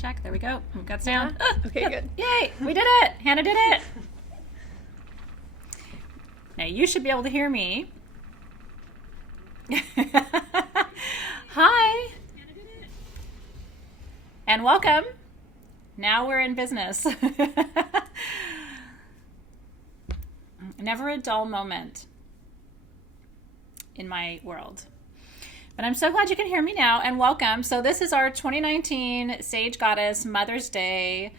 check. There we go. We've got sound. Yeah. Okay, good. Yay, we did it. Hannah did it. Now you should be able to hear me. Hi. And welcome. Now we're in business. Never a dull moment in my world. But I'm so glad you can hear me now, and welcome. So this is our 2019 Sage Goddess Mother's Day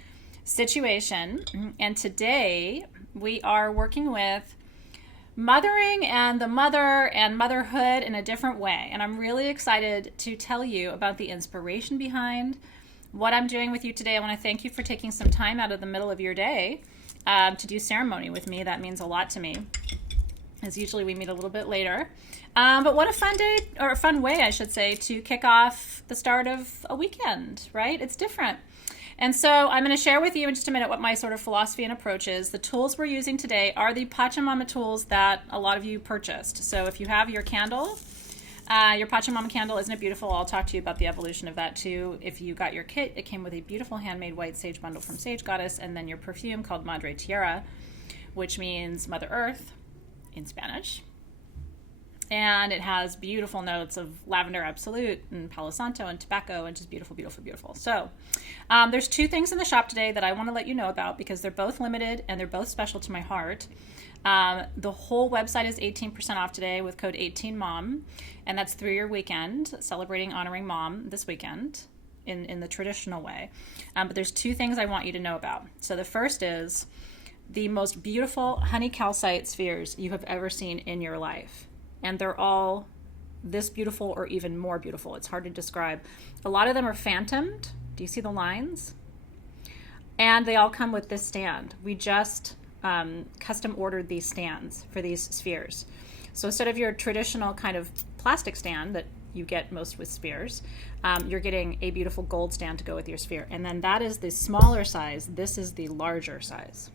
situation. And today we are working with mothering and the mother and motherhood in a different way. And I'm really excited to tell you about the inspiration behind what I'm doing with you today. I want to thank you for taking some time out of the middle of your day to do ceremony with me. That means a lot to me, as usually we meet a little bit later. But what a fun day, or a fun way, I should say, to kick off the start of a weekend, right? It's different. And so I'm going to share with you in just a minute what my sort of philosophy and approach is. The tools we're using today are the Pachamama tools that a lot of you purchased. So if you have your candle, your Pachamama candle, isn't it beautiful? I'll talk to you about the evolution of that too. If you got your kit, it came with a beautiful handmade white sage bundle from Sage Goddess, and then your perfume called Madre Tierra, which means Mother Earth in Spanish. And it has beautiful notes of lavender absolute and Palo Santo and tobacco, and just beautiful, beautiful, beautiful. So there's two things in the shop today that I want to let you know about because they're both limited and they're both special to my heart. The whole website is 18% off today with code 18MOM, and that's through your weekend, celebrating honoring mom this weekend in the traditional way. But there's two things I want you to know about. So the first is the most beautiful honey calcite spheres you have ever seen in your life. And they're all this beautiful or even more beautiful. It's hard to describe. A lot of them are phantomed. Do you see the lines? And they all come with this stand. We just custom ordered these stands for these spheres. So instead of your traditional kind of plastic stand that you get most with spheres, you're getting a beautiful gold stand to go with your sphere. And then that is the smaller size. This is the larger size.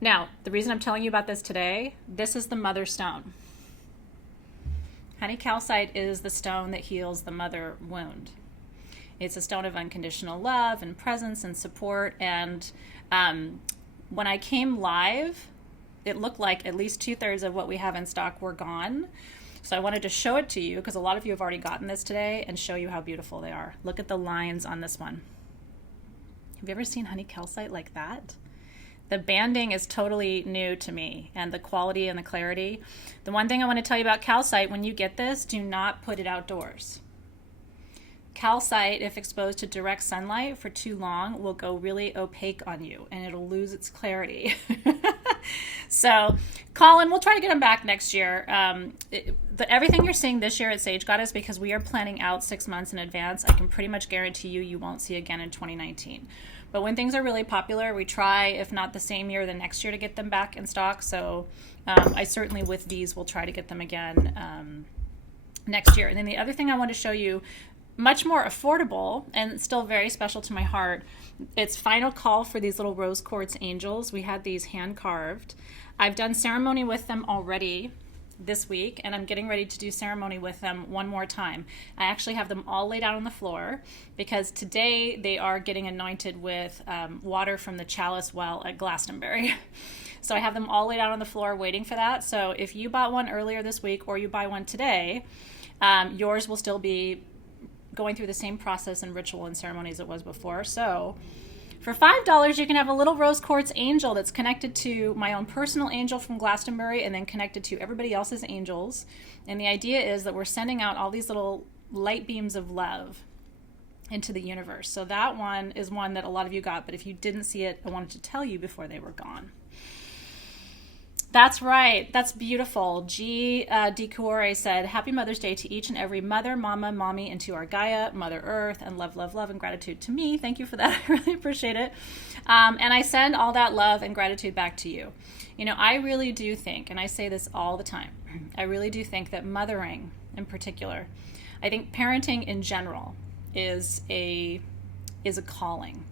Now, the reason I'm telling you about this today, this is the mother stone. Honey calcite is the stone that heals the mother wound. It's a stone of unconditional love and presence and support. And when I came live, it looked like at least 2/3 of what we have in stock were gone. So I wanted to show it to you because a lot of you have already gotten this today, and show you how beautiful they are. Look at the lines on this one. Have you ever seen honey calcite like that? The banding is totally new to me, and the quality and the clarity. The one thing I want to tell you about calcite, when you get this, do not put it outdoors. Calcite, if exposed to direct sunlight for too long, will go really opaque on you, and it'll lose its clarity. So, Colin, we'll try to get them back next year. Everything you're seeing this year at Sage Goddess, because we are planning out 6 months in advance, I can pretty much guarantee you won't see again in 2019. But when things are really popular, we try, if not the same year, the next year to get them back in stock. So I certainly, with these, will try to get them again next year. And then the other thing I want to show you, much more affordable and still very special to my heart, it's final call for these little rose quartz angels. We had these hand carved. I've done ceremony with them already this week, and I'm getting ready to do ceremony with them one more time. I actually have them all laid out on the floor because today they are getting anointed with water from the chalice well at Glastonbury. So I have them all laid out on the floor waiting for that. So if you bought one earlier this week or you buy one today, yours will still be going through the same process and ritual and ceremony as it was before. So for $5, you can have a little rose quartz angel that's connected to my own personal angel from Glastonbury and then connected to everybody else's angels. And the idea is that we're sending out all these little light beams of love into the universe. So that one is one that a lot of you got, but if you didn't see it, I wanted to tell you before they were gone. That's right. That's beautiful. G. DeCuore said, Happy Mother's Day to each and every mother, mama, mommy, and to our Gaia, Mother Earth, and love, love, love, and gratitude to me. Thank you for that. I really appreciate it. And I send all that love and gratitude back to you. You know, I really do think, and I say this all the time, I really do think that mothering in particular, I think parenting in general is a calling.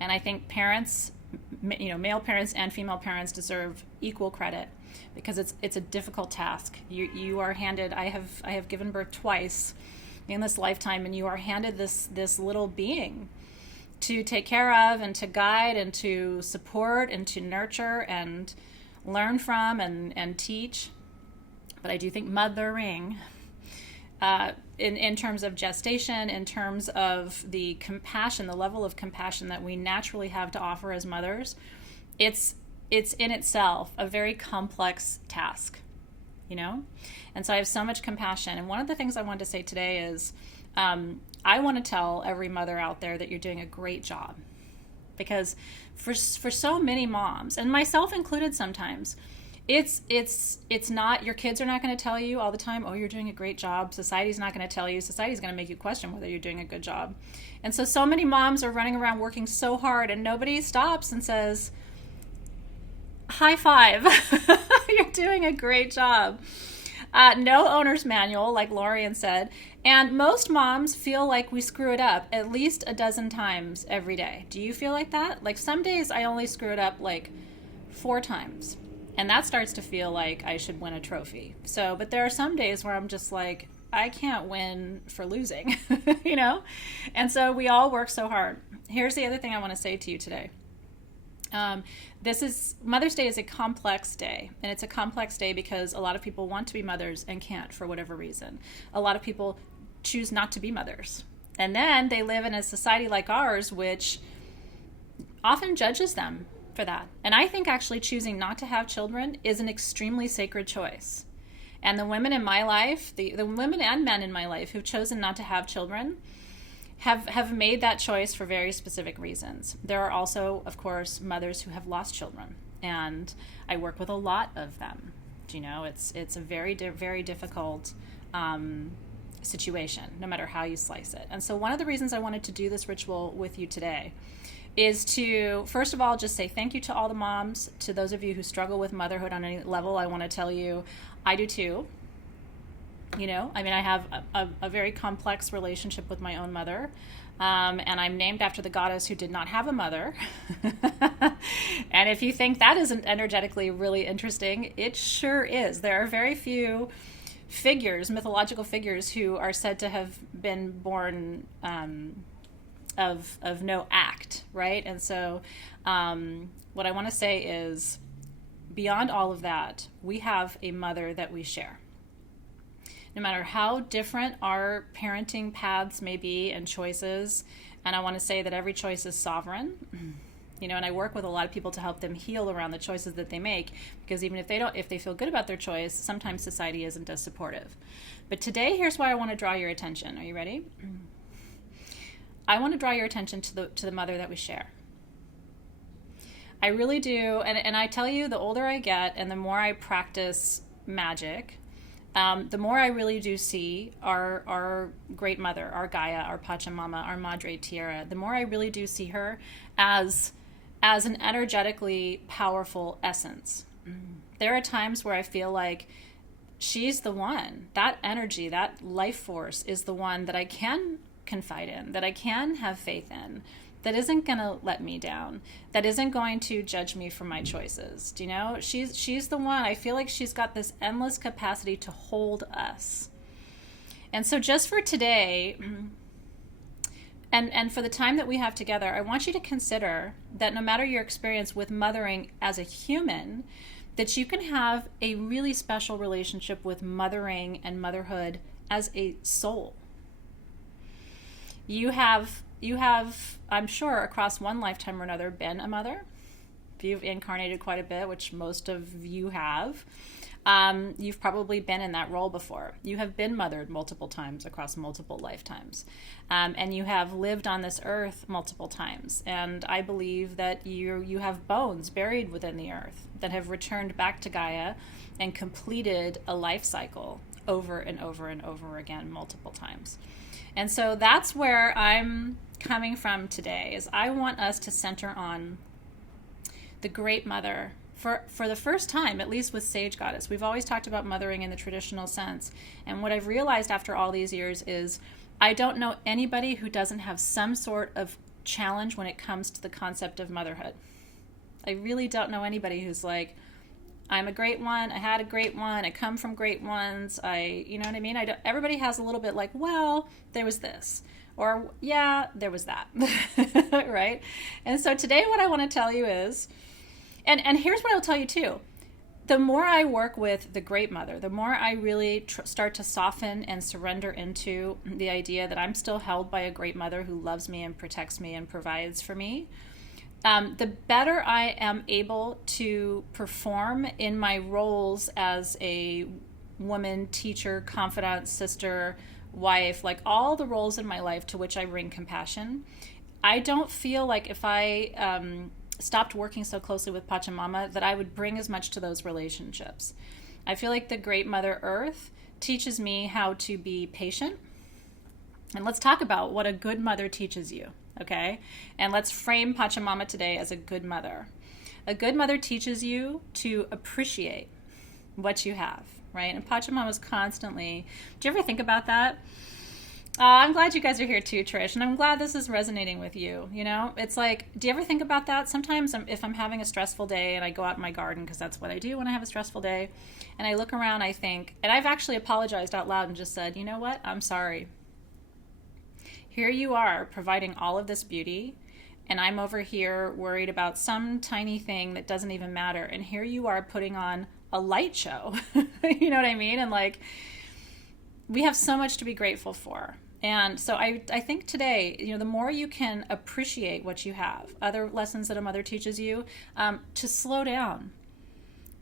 And I think parents, you know, male parents and female parents deserve equal credit because it's a difficult task. You are handed, I have given birth twice in this lifetime, and you are handed this little being to take care of and to guide and to support and to nurture and learn from and teach. But I do think mothering, in terms of gestation, in terms of the compassion, the level of compassion that we naturally have to offer as mothers, it's in itself a very complex task, And so I have so much compassion. And one of the things I wanted to say today is I want to tell every mother out there that you're doing a great job. Because for so many moms, and myself included sometimes, it's not, your kids are not going to tell you all the time, oh, you're doing a great job. Society's not going to tell you. Society's going to make you question whether you're doing a good job. And so many moms are running around working so hard, and nobody stops and says, high five, you're doing a great job. No owner's manual, like Lorian said. And most moms feel like we screw it up at least a dozen times every day. Do you feel like that? Like some days I only screw it up like 4 times. And that starts to feel like I should win a trophy. But there are some days where I'm just like, I can't win for losing, And so we all work so hard. Here's the other thing I want to say to you today. Mother's Day is a complex day, and it's a complex day because a lot of people want to be mothers and can't for whatever reason. A lot of people choose not to be mothers, and then they live in a society like ours, which often judges them for that. And I think actually choosing not to have children is an extremely sacred choice. And the women in my life, the women and men in my life who've chosen not to have children, have made that choice for very specific reasons. There are also, of course, mothers who have lost children, and I work with a lot of them. It's a very, very difficult situation, no matter how you slice it. And so one of the reasons I wanted to do this ritual with you today is to, first of all, just say thank you to all the moms. To those of you who struggle with motherhood on any level, I want to tell you, I do too. I have a very complex relationship with my own mother, and I'm named after the goddess who did not have a mother. And if you think that isn't energetically really interesting, it sure is. There are very few figures, mythological figures, who are said to have been born of no act, right? And so what I want to say is, beyond all of that, we have a mother that we share. No matter how different our parenting paths may be and choices, and I want to say that every choice is sovereign, and I work with a lot of people to help them heal around the choices that they make, because even if they feel good about their choice, sometimes society isn't as supportive. But today, here's why I want to draw your attention. Are you ready? I want to draw your attention to the mother that we share. I really do, and I tell you, the older I get and the more I practice magic, the more I really do see our great mother, our Gaia, our Pachamama, our Madre Tierra, the more I really do see her as an energetically powerful essence. There are times where I feel like she's the one, that energy, that life force is the one that I can confide in, that I can have faith in, that isn't going to let me down, that isn't going to judge me for my choices. Do you know? She's the one. I feel like she's got this endless capacity to hold us. And so just for today, and for the time that we have together, I want you to consider that no matter your experience with mothering as a human, that you can have a really special relationship with mothering and motherhood as a soul. You have, I'm sure, across one lifetime or another, been a mother. If you've incarnated quite a bit, which most of you have, you've probably been in that role before. You have been mothered multiple times across multiple lifetimes. And you have lived on this earth multiple times. And I believe that you have bones buried within the earth that have returned back to Gaia and completed a life cycle over and over and over again multiple times. And so that's where I'm coming from today, is I want us to center on the Great Mother for the first time, at least with Sage Goddess. We've always talked about mothering in the traditional sense. And what I've realized after all these years is I don't know anybody who doesn't have some sort of challenge when it comes to the concept of motherhood. I really don't know anybody who's like, I'm a great one. I had a great one. I come from great ones. You know what I mean? Everybody has a little bit like, well, there was this. Or, yeah, there was that. Right? And so today what I want to tell you is, and here's what I'll tell you too. The more I work with the great mother, the more I really start to soften and surrender into the idea that I'm still held by a great mother who loves me and protects me and provides for me, the better I am able to perform in my roles as a woman, teacher, confidant, sister, wife, like all the roles in my life to which I bring compassion. I don't feel like if I stopped working so closely with Pachamama that I would bring as much to those relationships. I feel like the great Mother Earth teaches me how to be patient. And let's talk about what a good mother teaches you, okay? And let's frame Pachamama today as a good mother. A good mother teaches you to appreciate what you have, right? And Pachamama's constantly, do you ever think about that? I'm glad you guys are here too, Trish, and I'm glad this is resonating with you. You know, it's like, do you ever think about that? Sometimes if I'm having a stressful day and I go out in my garden, because that's what I do when I have a stressful day, and I look around, I think, and I've actually apologized out loud and just said, you know what? I'm sorry. Here you are providing all of this beauty, and I'm over here worried about some tiny thing that doesn't even matter. And here you are putting on a light show. You know what I mean? And like, we have so much to be grateful for. And so I think today, you know, the more you can appreciate what you have, other lessons that a mother teaches you, to slow down,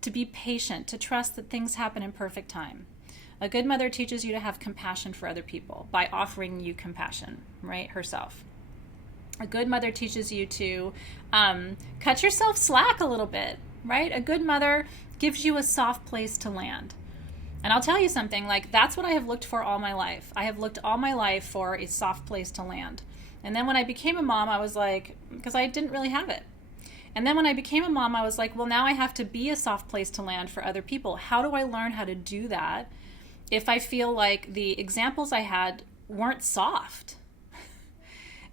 to be patient, to trust that things happen in perfect time. A good mother teaches you to have compassion for other people by offering you compassion, right, herself. A good mother teaches you to cut yourself slack a little bit, right? A good mother gives you a soft place to land. And I'll tell you something, like that's what I have looked for all my life. I have looked all my life for a soft place to land. And then when I became a mom, I was like, because I didn't really have it. And then when I became a mom, I was like, well, now I have to be a soft place to land for other people. How do I learn how to do that if I feel like the examples I had weren't soft?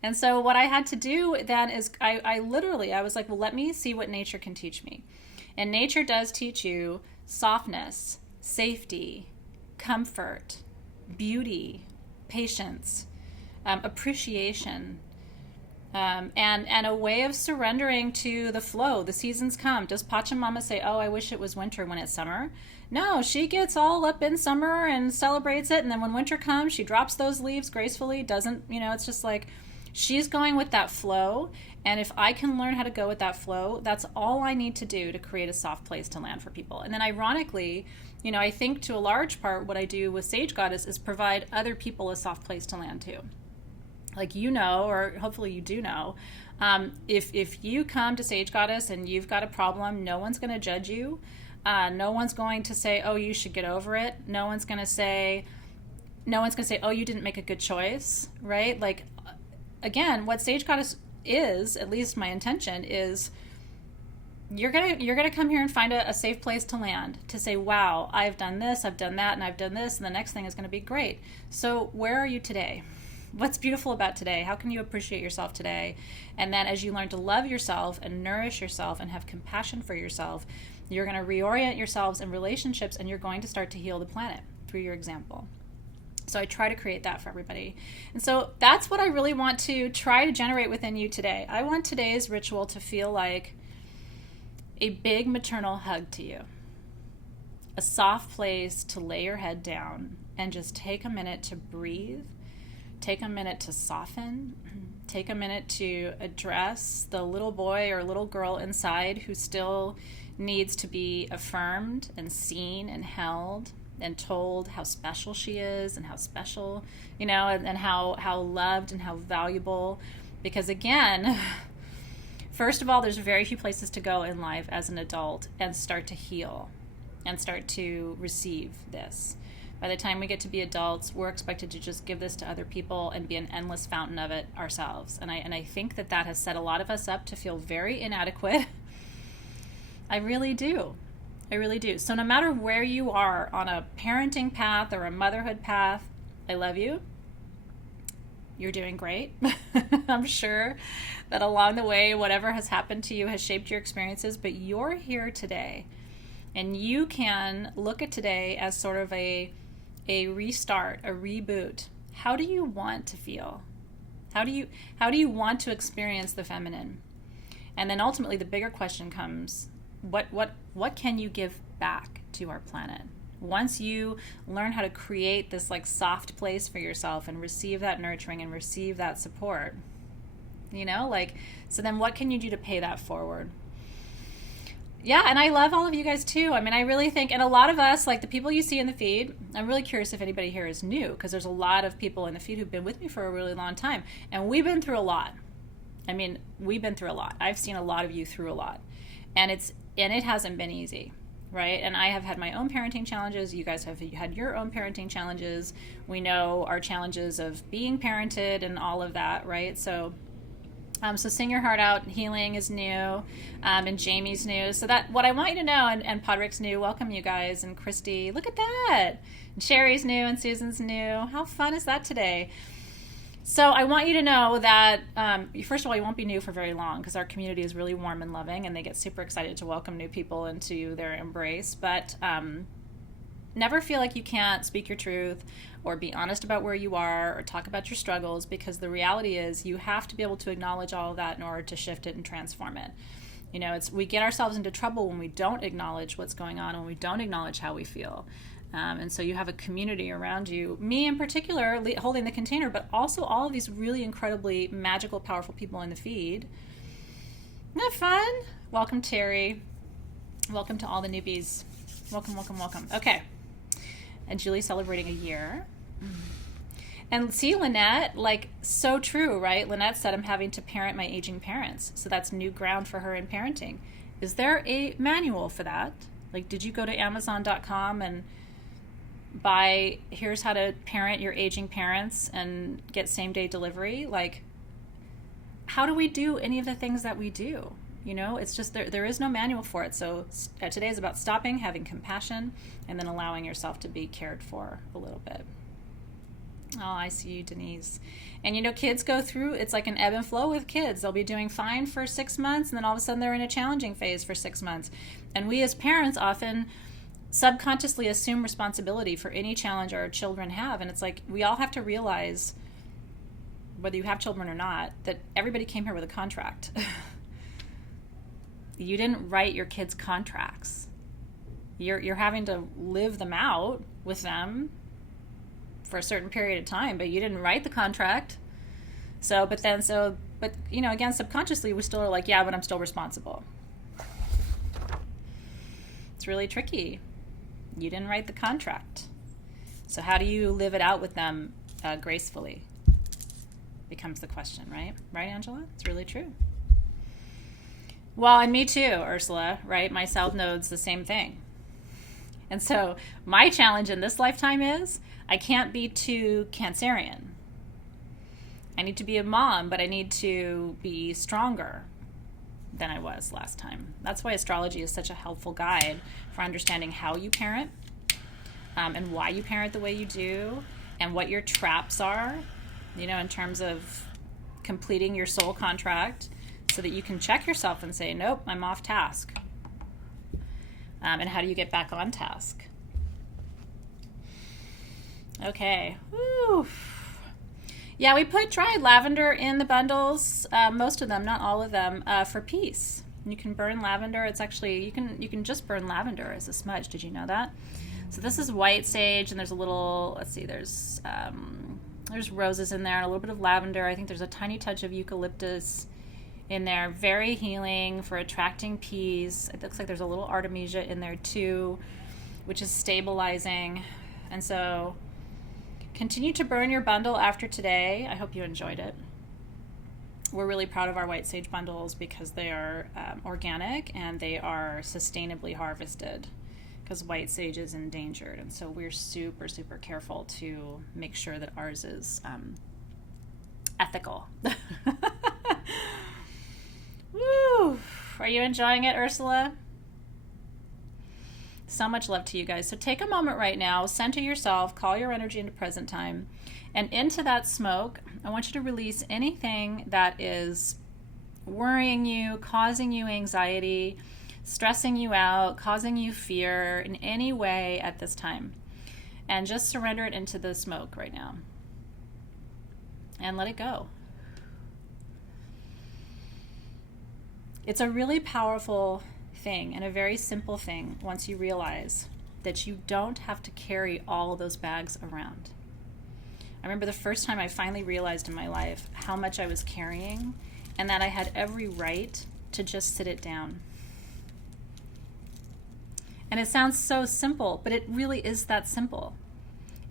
And so what I had to do then is I was like, well, let me see what nature can teach me. And nature does teach you softness, safety, comfort, beauty, patience, appreciation, and a way of surrendering to the flow. The seasons come. Does Pachamama say, oh, I wish it was winter when it's summer? No, she gets all up in summer and celebrates it. And then when winter comes, she drops those leaves gracefully. Doesn't, you know, it's just like she's going with that flow. And if I can learn how to go with that flow, that's all I need to do to create a soft place to land for people. And then ironically, you know, I think to a large part what I do with Sage Goddess is provide other people a soft place to land too. Like, you know, or hopefully you do know, if you come to Sage Goddess and you've got a problem, no one's going to judge you. No one's going to say, oh, you should get over it. No one's going to say, oh, you didn't make a good choice, right? Like, again, what Sage Goddess is, at least my intention is, you're gonna come here and find a safe place to land, to say, wow, I've done this, I've done that, and I've done this, and the next thing is going to be great. So where are you today? What's beautiful about today? How can you appreciate yourself today? And then as you learn to love yourself and nourish yourself and have compassion for yourself, you're going to reorient yourselves in relationships, and you're going to start to heal the planet through your example. So I try to create that for everybody. And so that's what I really want to try to generate within you today. I want today's ritual to feel like a big maternal hug to you. A soft place to lay your head down and just take a minute to breathe. Take a minute to soften. Take a minute to address the little boy or little girl inside who still needs to be affirmed and seen and held and told how special she is and how special, you know, and how loved and how valuable. Because again, first of all, there's very few places to go in life as an adult and start to heal and start to receive this. By the time we get to be adults, we're expected to just give this to other people and be an endless fountain of it ourselves. And I think that has set a lot of us up to feel very inadequate. I really do. I really do. So no matter where you are on a parenting path or a motherhood path, I love you. You're doing great. I'm sure that along the way, whatever has happened to you has shaped your experiences, but you're here today. And you can look at today as sort of a restart, a reboot. How do you want to feel? How do you want to experience the feminine? And then ultimately the bigger question comes, what can you give back to our planet? Once you learn how to create this like soft place for yourself and receive that nurturing and receive that support, so then what can you do to pay that forward? Yeah, and I love all of you guys too. I mean, I really think, and a lot of us, like the people you see in the feed, I'm really curious if anybody here is new, because there's a lot of people in the feed who've been with me for a really long time, and we've been through a lot. I mean, we've been through a lot. I've seen a lot of you through a lot, and it hasn't been easy, right? And I have had my own parenting challenges. You guys have had your own parenting challenges. We know our challenges of being parented and all of that, right? So Sing Your Heart Out, Healing is new, and Jamie's new. So that what I want you to know, and Podrick's new. Welcome, you guys, and Christy. Look at that. And Sherry's new, and Susan's new. How fun is that today? So I want you to know that, first of all, you won't be new for very long because our community is really warm and loving, and they get super excited to welcome new people into their embrace. But never feel like you can't speak your truth or be honest about where you are or talk about your struggles, because the reality is you have to be able to acknowledge all of that in order to shift it and transform it. We get ourselves into trouble when we don't acknowledge what's going on, when we don't acknowledge how we feel. And so you have a community around you, me in particular, holding the container, but also all of these really incredibly magical, powerful people in the feed. Isn't that fun? Welcome, Terry. Welcome to all the newbies. Welcome, welcome, welcome. Okay. And Julie's celebrating a year. And see, Lynette, so true, right? Lynette said, I'm having to parent my aging parents. So that's new ground for her in parenting. Is there a manual for that? Did you go to Amazon.com and buy, here's how to parent your aging parents and get same-day delivery? How do we do any of the things that we do? It's just there is no manual for it. So today is about stopping, having compassion, and then allowing yourself to be cared for a little bit. Oh, I see you, Denise. And kids go through, it's like an ebb and flow with kids. They'll be doing fine for 6 months, and then all of a sudden they're in a challenging phase for 6 months. And we as parents often subconsciously assume responsibility for any challenge our children have. And it's like we all have to realize, whether you have children or not, that everybody came here with a contract. You didn't write your kids' contracts. You're having to live them out with them for a certain period of time, but you didn't write the contract. But again, subconsciously we still are like, yeah, but I'm still responsible. It's really tricky. You didn't write the contract. So how do you live it out with them gracefully? Becomes the question, right? Right, Angela? It's really true. Well, and me too, Ursula, right? My South Node's the same thing. And so my challenge in this lifetime is I can't be too Cancerian. I need to be a mom, but I need to be stronger than I was last time. That's why astrology is such a helpful guide for understanding how you parent, and why you parent the way you do, and what your traps are, in terms of completing your soul contract, so that you can check yourself and say, nope, I'm off task. And how do you get back on task? Okay. Woo. Yeah, we put dried lavender in the bundles, most of them, not all of them, for peace. You can burn lavender. It's actually, you can just burn lavender as a smudge. Did you know that? So this is white sage, and there's a little, let's see, there's roses in there and a little bit of lavender. I think there's a tiny touch of eucalyptus in there. Very healing for attracting peace. It looks like there's a little artemisia in there too, which is stabilizing. And so continue to burn your bundle after today. I hope you enjoyed it. We're really proud of our white sage bundles because they are organic and they are sustainably harvested, because white sage is endangered. And so we're super, super careful to make sure that ours is ethical. Woo! Are you enjoying it, Ursula? So much love to you guys. So take a moment right now, center yourself, call your energy into present time, and into that smoke, I want you to release anything that is worrying you, causing you anxiety, stressing you out, causing you fear in any way at this time. And just surrender it into the smoke right now. And let it go. It's a really powerful thing and a very simple thing once you realize that you don't have to carry all those bags around. I remember the first time I finally realized in my life how much I was carrying and that I had every right to just sit it down. And it sounds so simple, but it really is that simple.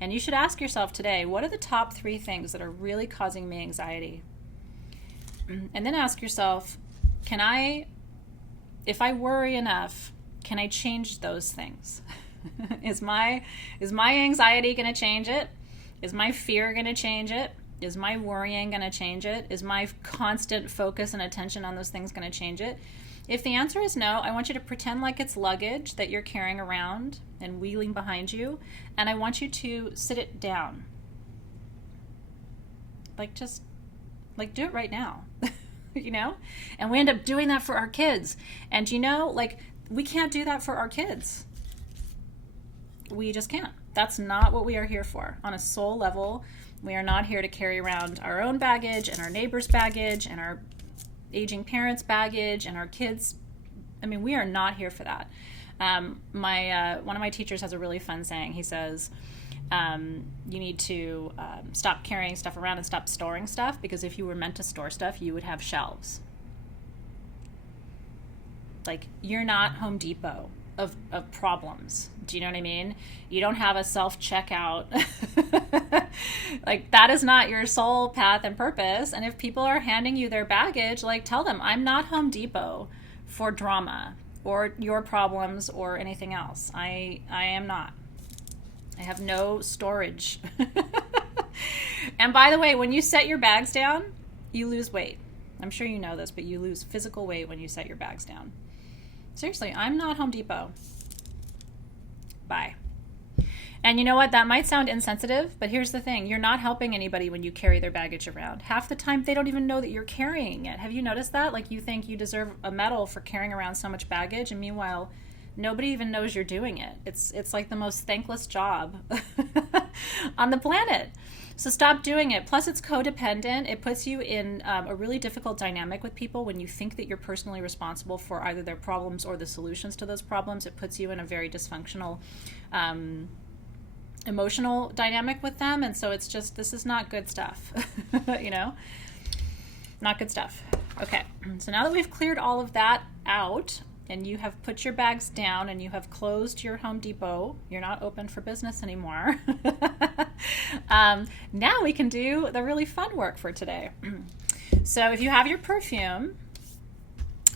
And you should ask yourself today, what are the top 3 things that are really causing me anxiety? And then ask yourself, if I worry enough, can I change those things? Is my anxiety going to change it? Is my fear going to change it? Is my worrying going to change it? Is my constant focus and attention on those things going to change it? If the answer is no, I want you to pretend like it's luggage that you're carrying around and wheeling behind you, and I want you to sit it down. Just do it right now. You know? And we end up doing that for our kids. And we can't do that for our kids. We just can't. That's not what we are here for. On a soul level, we are not here to carry around our own baggage and our neighbor's baggage and our aging parents' baggage and our kids. We are not here for that. One of my teachers has a really fun saying. He says, you need to stop carrying stuff around and stop storing stuff, because if you were meant to store stuff, you would have shelves. You're not Home Depot of problems. Do you know what I mean? You don't have a self-checkout. That is not your soul path and purpose. And if people are handing you their baggage, tell them, I'm not Home Depot for drama or your problems or anything else. I am not. I have no storage. And by the way, when you set your bags down, you lose weight. I'm sure you know this, but you lose physical weight when you set your bags down. Seriously, I'm not Home Depot. Bye. And you know what? That might sound insensitive, but here's the thing. You're not helping anybody when you carry their baggage around. Half the time, they don't even know that you're carrying it. Have you noticed that? You think you deserve a medal for carrying around so much baggage, and meanwhile, nobody even knows you're doing it. It's like the most thankless job on the planet. So stop doing it. Plus, it's codependent. It puts you in a really difficult dynamic with people when you think that you're personally responsible for either their problems or the solutions to those problems. It puts you in a very dysfunctional emotional dynamic with them. And so this is not good stuff, Not good stuff. Okay, so now that we've cleared all of that out, and you have put your bags down and you have closed your Home Depot, you're not open for business anymore. Now we can do the really fun work for today. So if you have your perfume,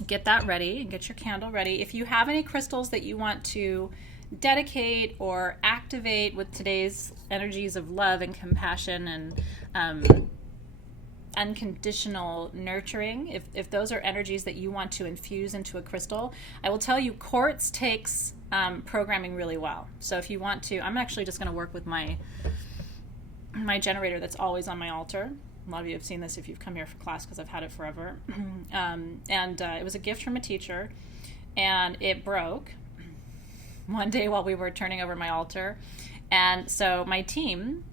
get that ready and get your candle ready. If you have any crystals that you want to dedicate or activate with today's energies of love and compassion and unconditional nurturing, if those are energies that you want to infuse into a crystal, I will tell you quartz takes programming really well. So if you want to, I'm actually just going to work with my generator that's always on my altar. A lot of you have seen this if you've come here for class, because I've had it forever. It was a gift from a teacher, and it broke one day while we were turning over my altar. And so my team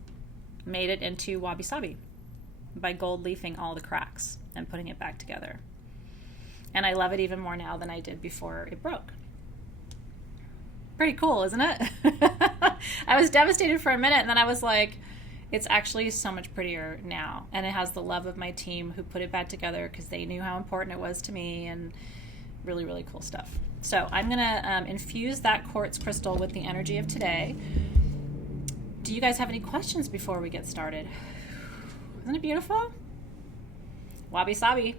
made it into wabi-sabi by gold leafing all the cracks and putting it back together. And I love it even more now than I did before it broke. Pretty cool, isn't it? I was devastated for a minute, and then I was like, it's actually so much prettier now. And it has the love of my team who put it back together because they knew how important it was to me, and really, really cool stuff. So I'm going to infuse that quartz crystal with the energy of today. Do you guys have any questions before we get started? Isn't it beautiful? Wabi-sabi.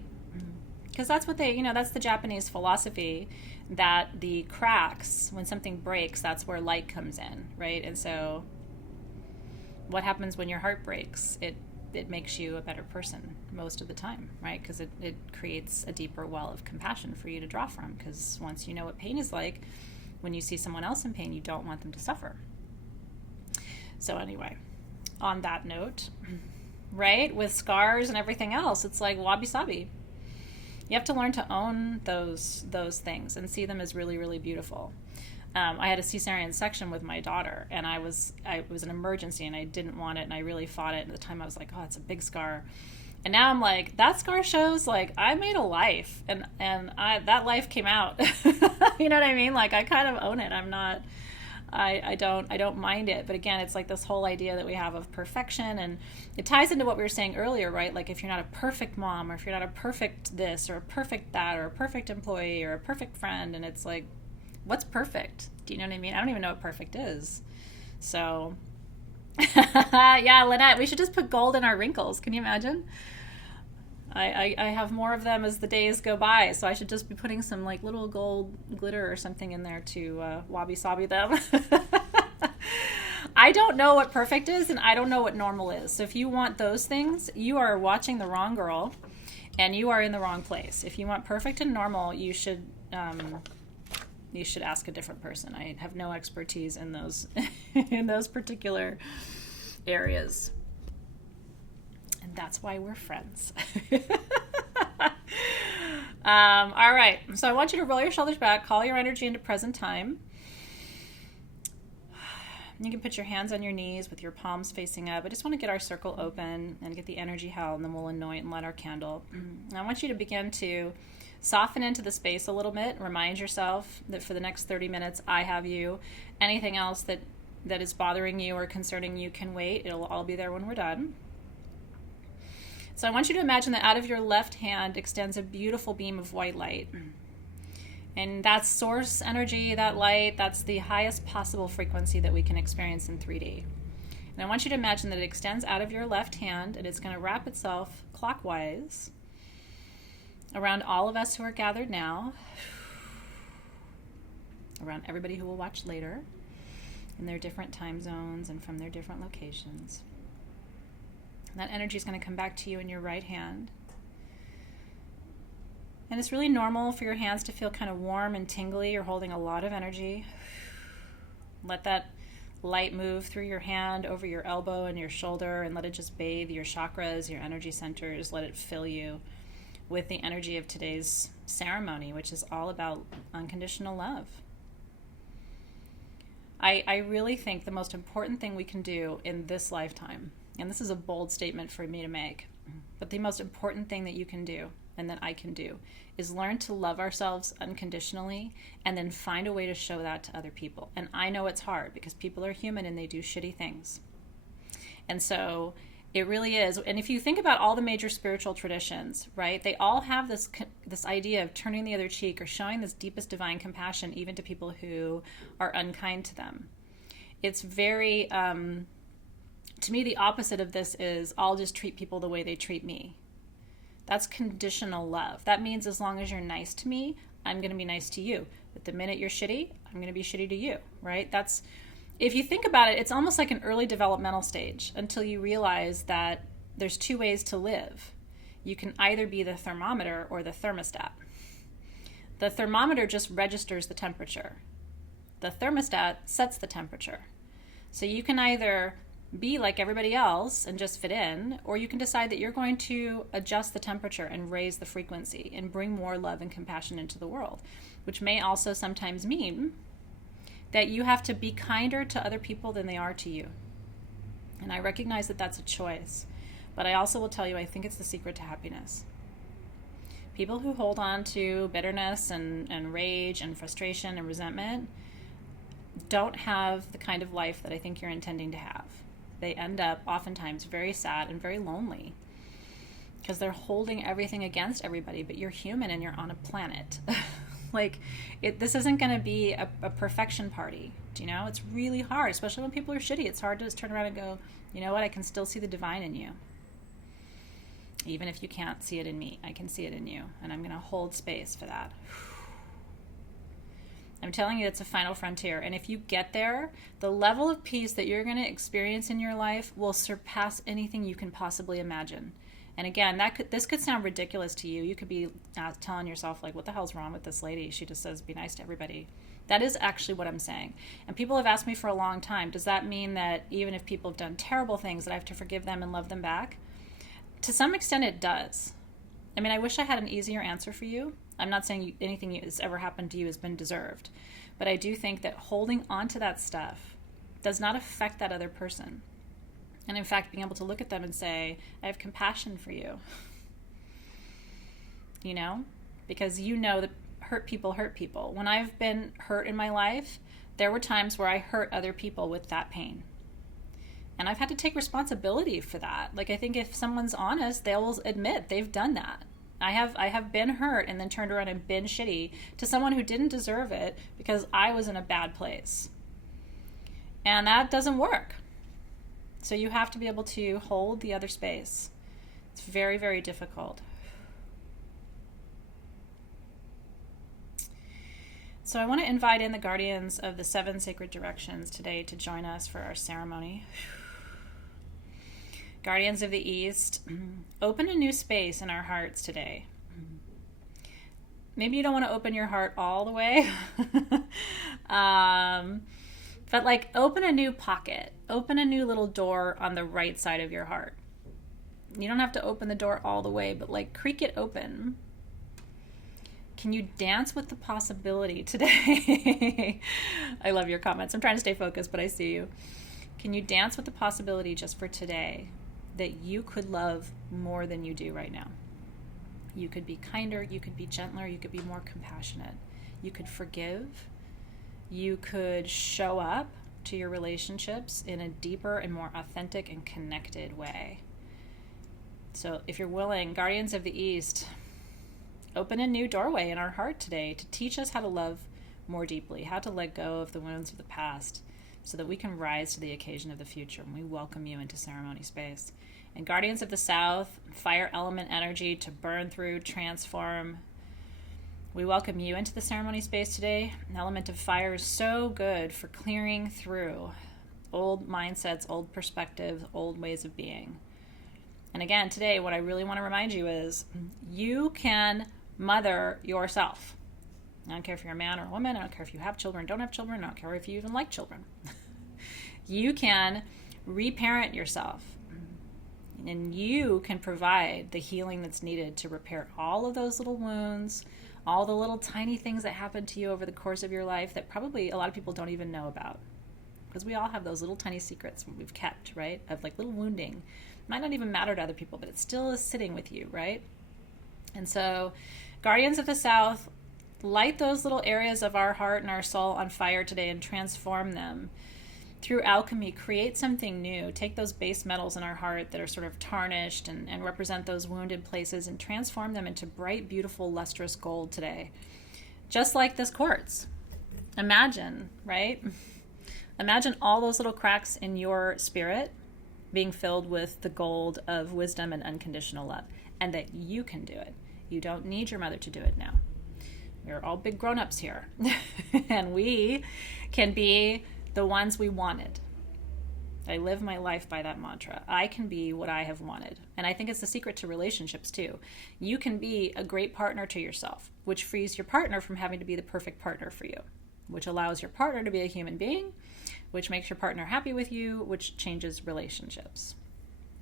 Because that's what that's the Japanese philosophy, that the cracks, when something breaks, that's where light comes in, right? And so what happens when your heart breaks? It makes you a better person most of the time, right? Because it creates a deeper well of compassion for you to draw from, because once you know what pain is like, when you see someone else in pain, you don't want them to suffer. So anyway, on that note, right, with scars and everything else, it's like wabi-sabi. You have to learn to own those things and see them as really, really beautiful. I had a cesarean section with my daughter, and it was an emergency, and I didn't want it, and I really fought it. And at the time, I was like, "Oh, it's a big scar," and now I'm like, that scar shows like I made a life, and that life came out. You know what I mean? Like I kind of own it. I'm not. I don't mind it. But again, it's like this whole idea that we have of perfection, and it ties into what we were saying earlier, right? Like if you're not a perfect mom, or if you're not a perfect this or a perfect that or a perfect employee or a perfect friend, and it's like, what's perfect? Do you know what I mean? I don't even know what perfect is. So yeah, Lynette, we should just put gold in our wrinkles. Can you imagine? I have more of them as the days go by, so I should just be putting some like little gold glitter or something in there to wabi-sabi them. I don't know what perfect is, and I don't know what normal is. So if you want those things, you are watching the wrong girl, and you are in the wrong place. If you want perfect and normal, you should ask a different person. I have no expertise in those in those particular areas. And that's why we're friends. All right. So I want you to roll your shoulders back, call your energy into present time. You can put your hands on your knees with your palms facing up. I just want to get our circle open and get the energy held, and then we'll anoint and light our candle. And I want you to begin to soften into the space a little bit. Remind yourself that for the next 30 minutes, I have you. Anything else that is bothering you or concerning you can wait. It'll all be there when we're done. So I want you to imagine that out of your left hand extends a beautiful beam of white light. And that's source energy, that light, that's the highest possible frequency that we can experience in 3D. And I want you to imagine that it extends out of your left hand, and it's going to wrap itself clockwise around all of us who are gathered now, around everybody who will watch later in their different time zones and from their different locations. And that energy is going to come back to you in your right hand. And it's really normal for your hands to feel kind of warm and tingly. You're holding a lot of energy. Let that light move through your hand, over your elbow and your shoulder, and let it just bathe your chakras, your energy centers. Let it fill you with the energy of today's ceremony, which is all about unconditional love. I really think the most important thing we can do in this lifetime, and this is a bold statement for me to make, but the most important thing that you can do and that I can do is learn to love ourselves unconditionally and then find a way to show that to other people. And I know it's hard because people are human and they do shitty things. And so it really is. And if you think about all the major spiritual traditions, right, they all have this idea of turning the other cheek or showing this deepest divine compassion even to people who are unkind to them. It's very, to me, the opposite of this is I'll just treat people the way they treat me. That's conditional love. That means as long as you're nice to me, I'm going to be nice to you. But the minute you're shitty, I'm going to be shitty to you, right? That's, if you think about it, it's almost like an early developmental stage until you realize that there's two ways to live. You can either be the thermometer or the thermostat. The thermometer just registers the temperature. The thermostat sets the temperature. So you can either be like everybody else and just fit in, or you can decide that you're going to adjust the temperature and raise the frequency and bring more love and compassion into the world, which may also sometimes mean that you have to be kinder to other people than they are to you. And I recognize that that's a choice, but I also will tell you, I think it's the secret to happiness. People who hold on to bitterness and rage and frustration and resentment don't have the kind of life that I think you're intending to have. They end up oftentimes very sad and very lonely because they're holding everything against everybody, but you're human and you're on a planet. This isn't going to be a perfection party. Do you know? It's really hard, especially when people are shitty. It's hard to just turn around and go, you know what? I can still see the divine in you. Even if you can't see it in me, I can see it in you. And I'm going to hold space for that. I'm telling you, it's a final frontier. And if you get there, the level of peace that you're going to experience in your life will surpass anything you can possibly imagine. And again, this could sound ridiculous to you. You could be telling yourself, like, what the hell's wrong with this lady? She just says, be nice to everybody. That is actually what I'm saying. And people have asked me for a long time, does that mean that even if people have done terrible things, that I have to forgive them and love them back? To some extent, it does. I mean, I wish I had an easier answer for you. I'm not saying anything that's ever happened to you has been deserved, but I do think that holding on to that stuff does not affect that other person. And in fact, being able to look at them and say, I have compassion for you. You know? Because you know that hurt people hurt people. When I've been hurt in my life, there were times where I hurt other people with that pain. And I've had to take responsibility for that. Like, I think if someone's honest, they'll admit they've done that. I have been hurt and then turned around and been shitty to someone who didn't deserve it because I was in a bad place. And that doesn't work. So you have to be able to hold the other space. It's very, very difficult. So I want to invite in the guardians of the 7 sacred directions today to join us for our ceremony. Guardians of the East, open a new space in our hearts today. Maybe you don't want to open your heart all the way, but like open a new pocket, open a new little door on the right side of your heart. You don't have to open the door all the way, but like creak it open. Can you dance with the possibility today? I love your comments. I'm trying to stay focused, but I see you. Can you dance with the possibility just for today that you could love more than you do right now? You could be kinder, you could be gentler, you could be more compassionate. You could forgive. You could show up to your relationships in a deeper and more authentic and connected way. So if you're willing, Guardians of the East, open a new doorway in our heart today to teach us how to love more deeply, how to let go of the wounds of the past so that we can rise to the occasion of the future. And we welcome you into ceremony space. And Guardians of the South, fire element energy to burn through, transform. We welcome you into the ceremony space today. An element of fire is so good for clearing through old mindsets, old perspectives, old ways of being. And again, today, what I really want to remind you is you can mother yourself. I don't care if you're a man or a woman. I don't care if you have children, don't have children. I don't care if you even like children. You can reparent yourself. And you can provide the healing that's needed to repair all of those little wounds, all the little tiny things that happen to you over the course of your life that probably a lot of people don't even know about. Because we all have those little tiny secrets we've kept, right? Of like little wounding. Might not even matter to other people, but it still is sitting with you, right? And so, Guardians of the South, light those little areas of our heart and our soul on fire today and transform them. Through alchemy, create something new. Take those base metals in our heart that are sort of tarnished and represent those wounded places and transform them into bright, beautiful, lustrous gold today. Just like this quartz. Imagine, right? Imagine all those little cracks in your spirit being filled with the gold of wisdom and unconditional love, and that you can do it. You don't need your mother to do it now. We're all big grown-ups here, and we can be the ones we wanted. I live my life by that mantra. I can be what I have wanted. And I think it's the secret to relationships too. You can be a great partner to yourself, which frees your partner from having to be the perfect partner for you, which allows your partner to be a human being, which makes your partner happy with you, which changes relationships.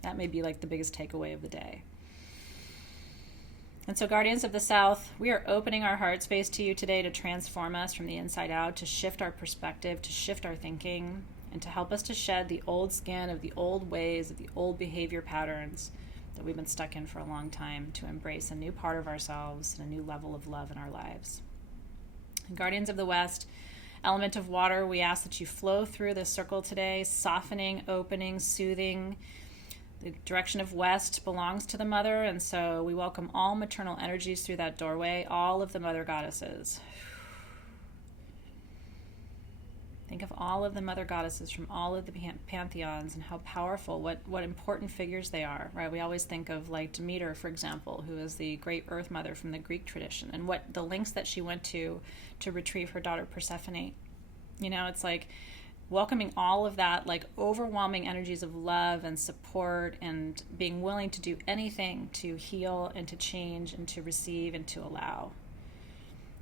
That may be like the biggest takeaway of the day. And so, Guardians of the South, we are opening our heart space to you today to transform us from the inside out, to shift our perspective, to shift our thinking, and to help us to shed the old skin of the old ways, of the old behavior patterns that we've been stuck in for a long time, to embrace a new part of ourselves and a new level of love in our lives. And Guardians of the West, element of water, we ask that you flow through this circle today, softening, opening, soothing. The direction of west belongs to the mother, and so we welcome all maternal energies through that doorway, all of the mother goddesses. Think of all of the mother goddesses from all of the pantheons and how powerful, what important figures they are, right? We always think of like Demeter, for example, who is the great earth mother from the Greek tradition, and what the lengths that she went to retrieve her daughter Persephone. You know, it's like welcoming all of that, like overwhelming energies of love and support and being willing to do anything to heal and to change and to receive and to allow.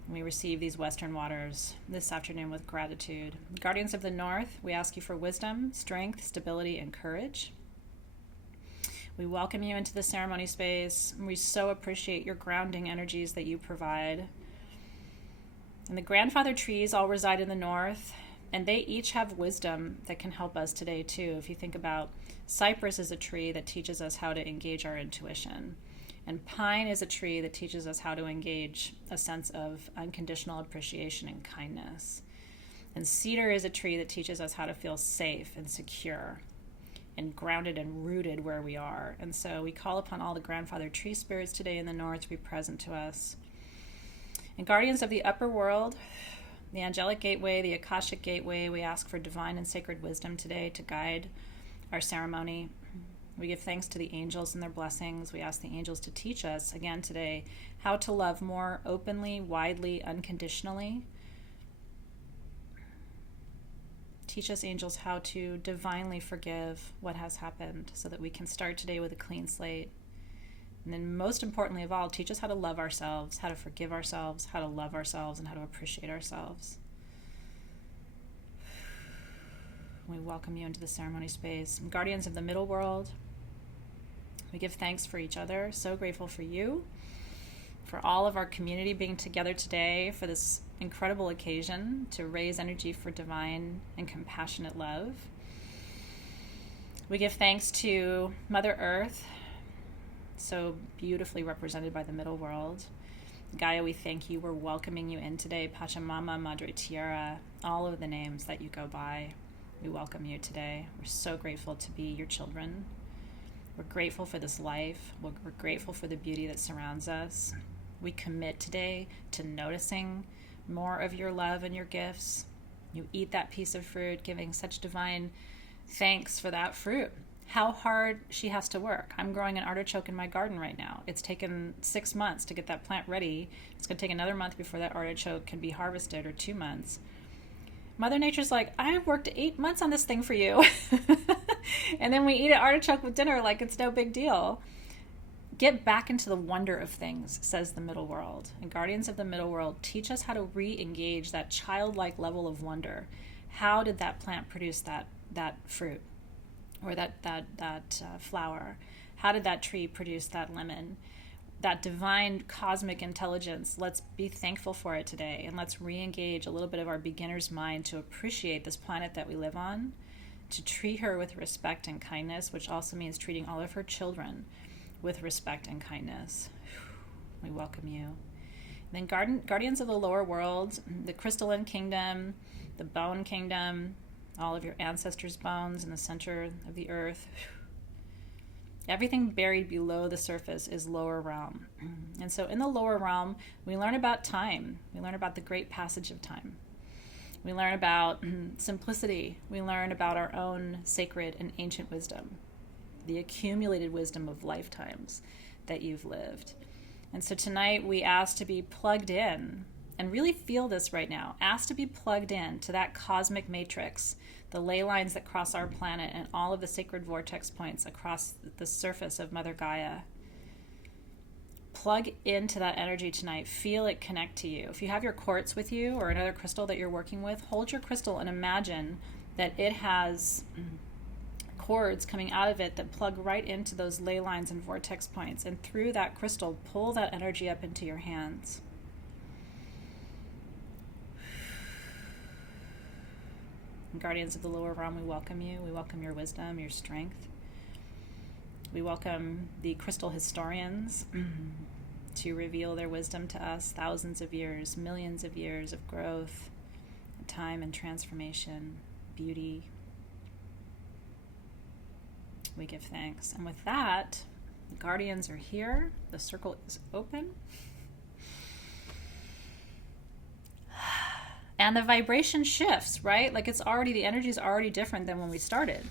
We receive these Western waters this afternoon with gratitude. Guardians of the North, we ask you for wisdom, strength, stability, and courage. We welcome you into the ceremony space. We so appreciate your grounding energies that you provide. And the grandfather trees all reside in the north, and they each have wisdom that can help us today too. If you think about cypress is a tree that teaches us how to engage our intuition. And pine is a tree that teaches us how to engage a sense of unconditional appreciation and kindness. And cedar is a tree that teaches us how to feel safe and secure and grounded and rooted where we are. And so we call upon all the grandfather tree spirits today in the north to be present to us. And guardians of the upper world, the angelic gateway, the Akashic gateway, we ask for divine and sacred wisdom today to guide our ceremony. We give thanks to the angels and their blessings. We ask the angels to teach us again today how to love more openly, widely, unconditionally. Teach us, angels, how to divinely forgive what has happened so that we can start today with a clean slate. And then most importantly of all, teach us how to love ourselves, how to forgive ourselves, how to love ourselves, and how to appreciate ourselves. We welcome you into the ceremony space. And guardians of the middle world, we give thanks for each other. So grateful for you, for all of our community being together today for this incredible occasion to raise energy for divine and compassionate love. We give thanks to Mother Earth, so beautifully represented by the middle world. Gaia, we thank you. We're welcoming you in today. Pachamama, Madre Tierra, all of the names that you go by. We welcome you today. We're so grateful to be your children. We're grateful for this life. We're grateful for the beauty that surrounds us. We commit today to noticing more of your love and your gifts. You eat that piece of fruit, giving such divine thanks for that fruit. How hard she has to work. I'm growing an artichoke in my garden right now. It's taken 6 months to get that plant ready. It's going to take another month before that artichoke can be harvested, or 2 months. Mother Nature's like, I worked 8 months on this thing for you. And then we eat an artichoke with dinner like it's no big deal. Get back into the wonder of things, says the middle world. And guardians of the middle world teach us how to re-engage that childlike level of wonder. How did that plant produce that fruit or that flower? How did that tree produce that lemon? That divine cosmic intelligence, let's be thankful for it today, and let's re-engage a little bit of our beginner's mind to appreciate this planet that we live on, to treat her with respect and kindness, which also means treating all of her children with respect and kindness. We welcome you. And then guardians of the lower world, the crystalline kingdom, the bone kingdom, all of your ancestors' bones in the center of the earth. Everything buried below the surface is lower realm. And so in the lower realm, we learn about time. We learn about the great passage of time. We learn about simplicity. We learn about our own sacred and ancient wisdom, the accumulated wisdom of lifetimes that you've lived. And so tonight we ask to be plugged in, and really feel this right now. Ask to be plugged in to that cosmic matrix, the ley lines that cross our planet and all of the sacred vortex points across the surface of Mother Gaia. Plug into that energy tonight. Feel it connect to you. If you have your quartz with you or another crystal that you're working with, hold your crystal and imagine that it has cords coming out of it that plug right into those ley lines and vortex points. And through that crystal, pull that energy up into your hands. Guardians of the lower realm, we welcome you. We welcome your wisdom, your strength. We welcome the crystal historians to reveal their wisdom to us. Thousands of years, millions of years of growth, time and transformation, beauty. We give thanks. And with that, the guardians are here. The circle is open. And the vibration shifts, right? Like it's already, the energy is already different than when we started.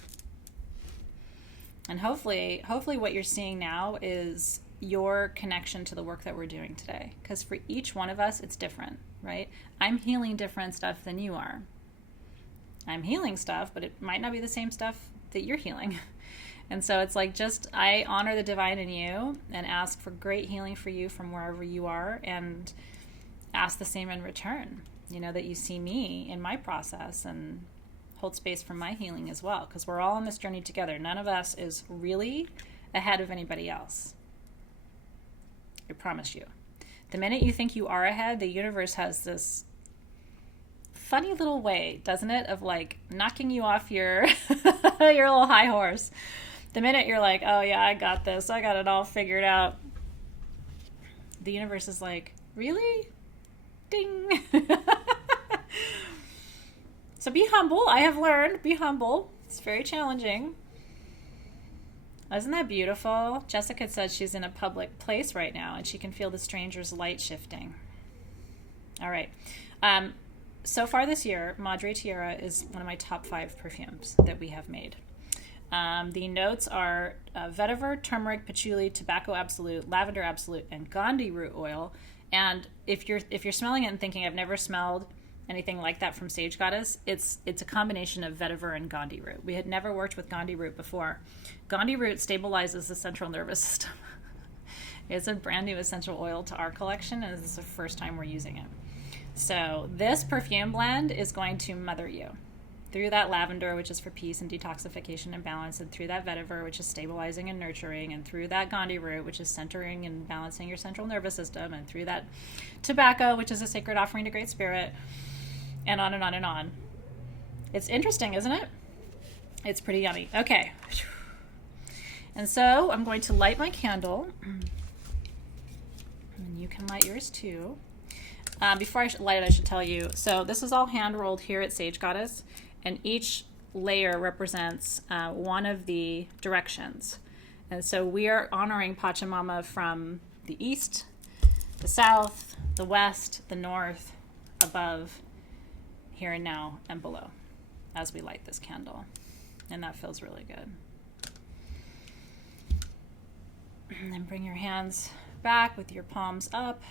And hopefully what you're seeing now is your connection to the work that we're doing today. Because for each one of us, it's different, right? I'm healing different stuff than you are. I'm healing stuff, but it might not be the same stuff that you're healing. And so it's like I honor the divine in you and ask for great healing for you from wherever you are, and ask the same in return. That you see me in my process and hold space for my healing as well, because we're all on this journey together. None of us is really ahead of anybody else. I promise you. The minute you think you are ahead, the universe has this funny little way, doesn't it, of like knocking you off your your little high horse. The minute you're like, oh yeah, I got this, I got it all figured out, the universe is like, really? Ding. So be humble. I have learned, be humble. It's very challenging. Isn't that beautiful? Jessica said she's in a public place right now and she can feel the stranger's light shifting. All right. So far this year, Madre Tierra is one of my top 5 perfumes that we have made. The notes are vetiver, turmeric, patchouli, tobacco absolute, lavender absolute, and Gandhi root oil. And if you're smelling it and thinking, I've never smelled anything like that from Sage Goddess, it's a combination of vetiver and Gandhi root. We had never worked with Gandhi root before. Gandhi root stabilizes the central nervous system. It's a brand new essential oil to our collection, and this is the first time we're using it. So this perfume blend is going to mother you through that lavender, which is for peace and detoxification and balance, and through that vetiver, which is stabilizing and nurturing, and through that Gandhi root, which is centering and balancing your central nervous system, and through that tobacco, which is a sacred offering to Great Spirit, and on and on and on. It's interesting, isn't it? It's pretty yummy. Okay. And so I'm going to light my candle, and you can light yours too. Before I light it, I should tell you, so this is all hand rolled here at Sage Goddess, and each layer represents one of the directions. And so we are honoring Pachamama from the east, the south, the west, the north, above, here and now, and below, as we light this candle. And that feels really good. And then bring your hands back with your palms up.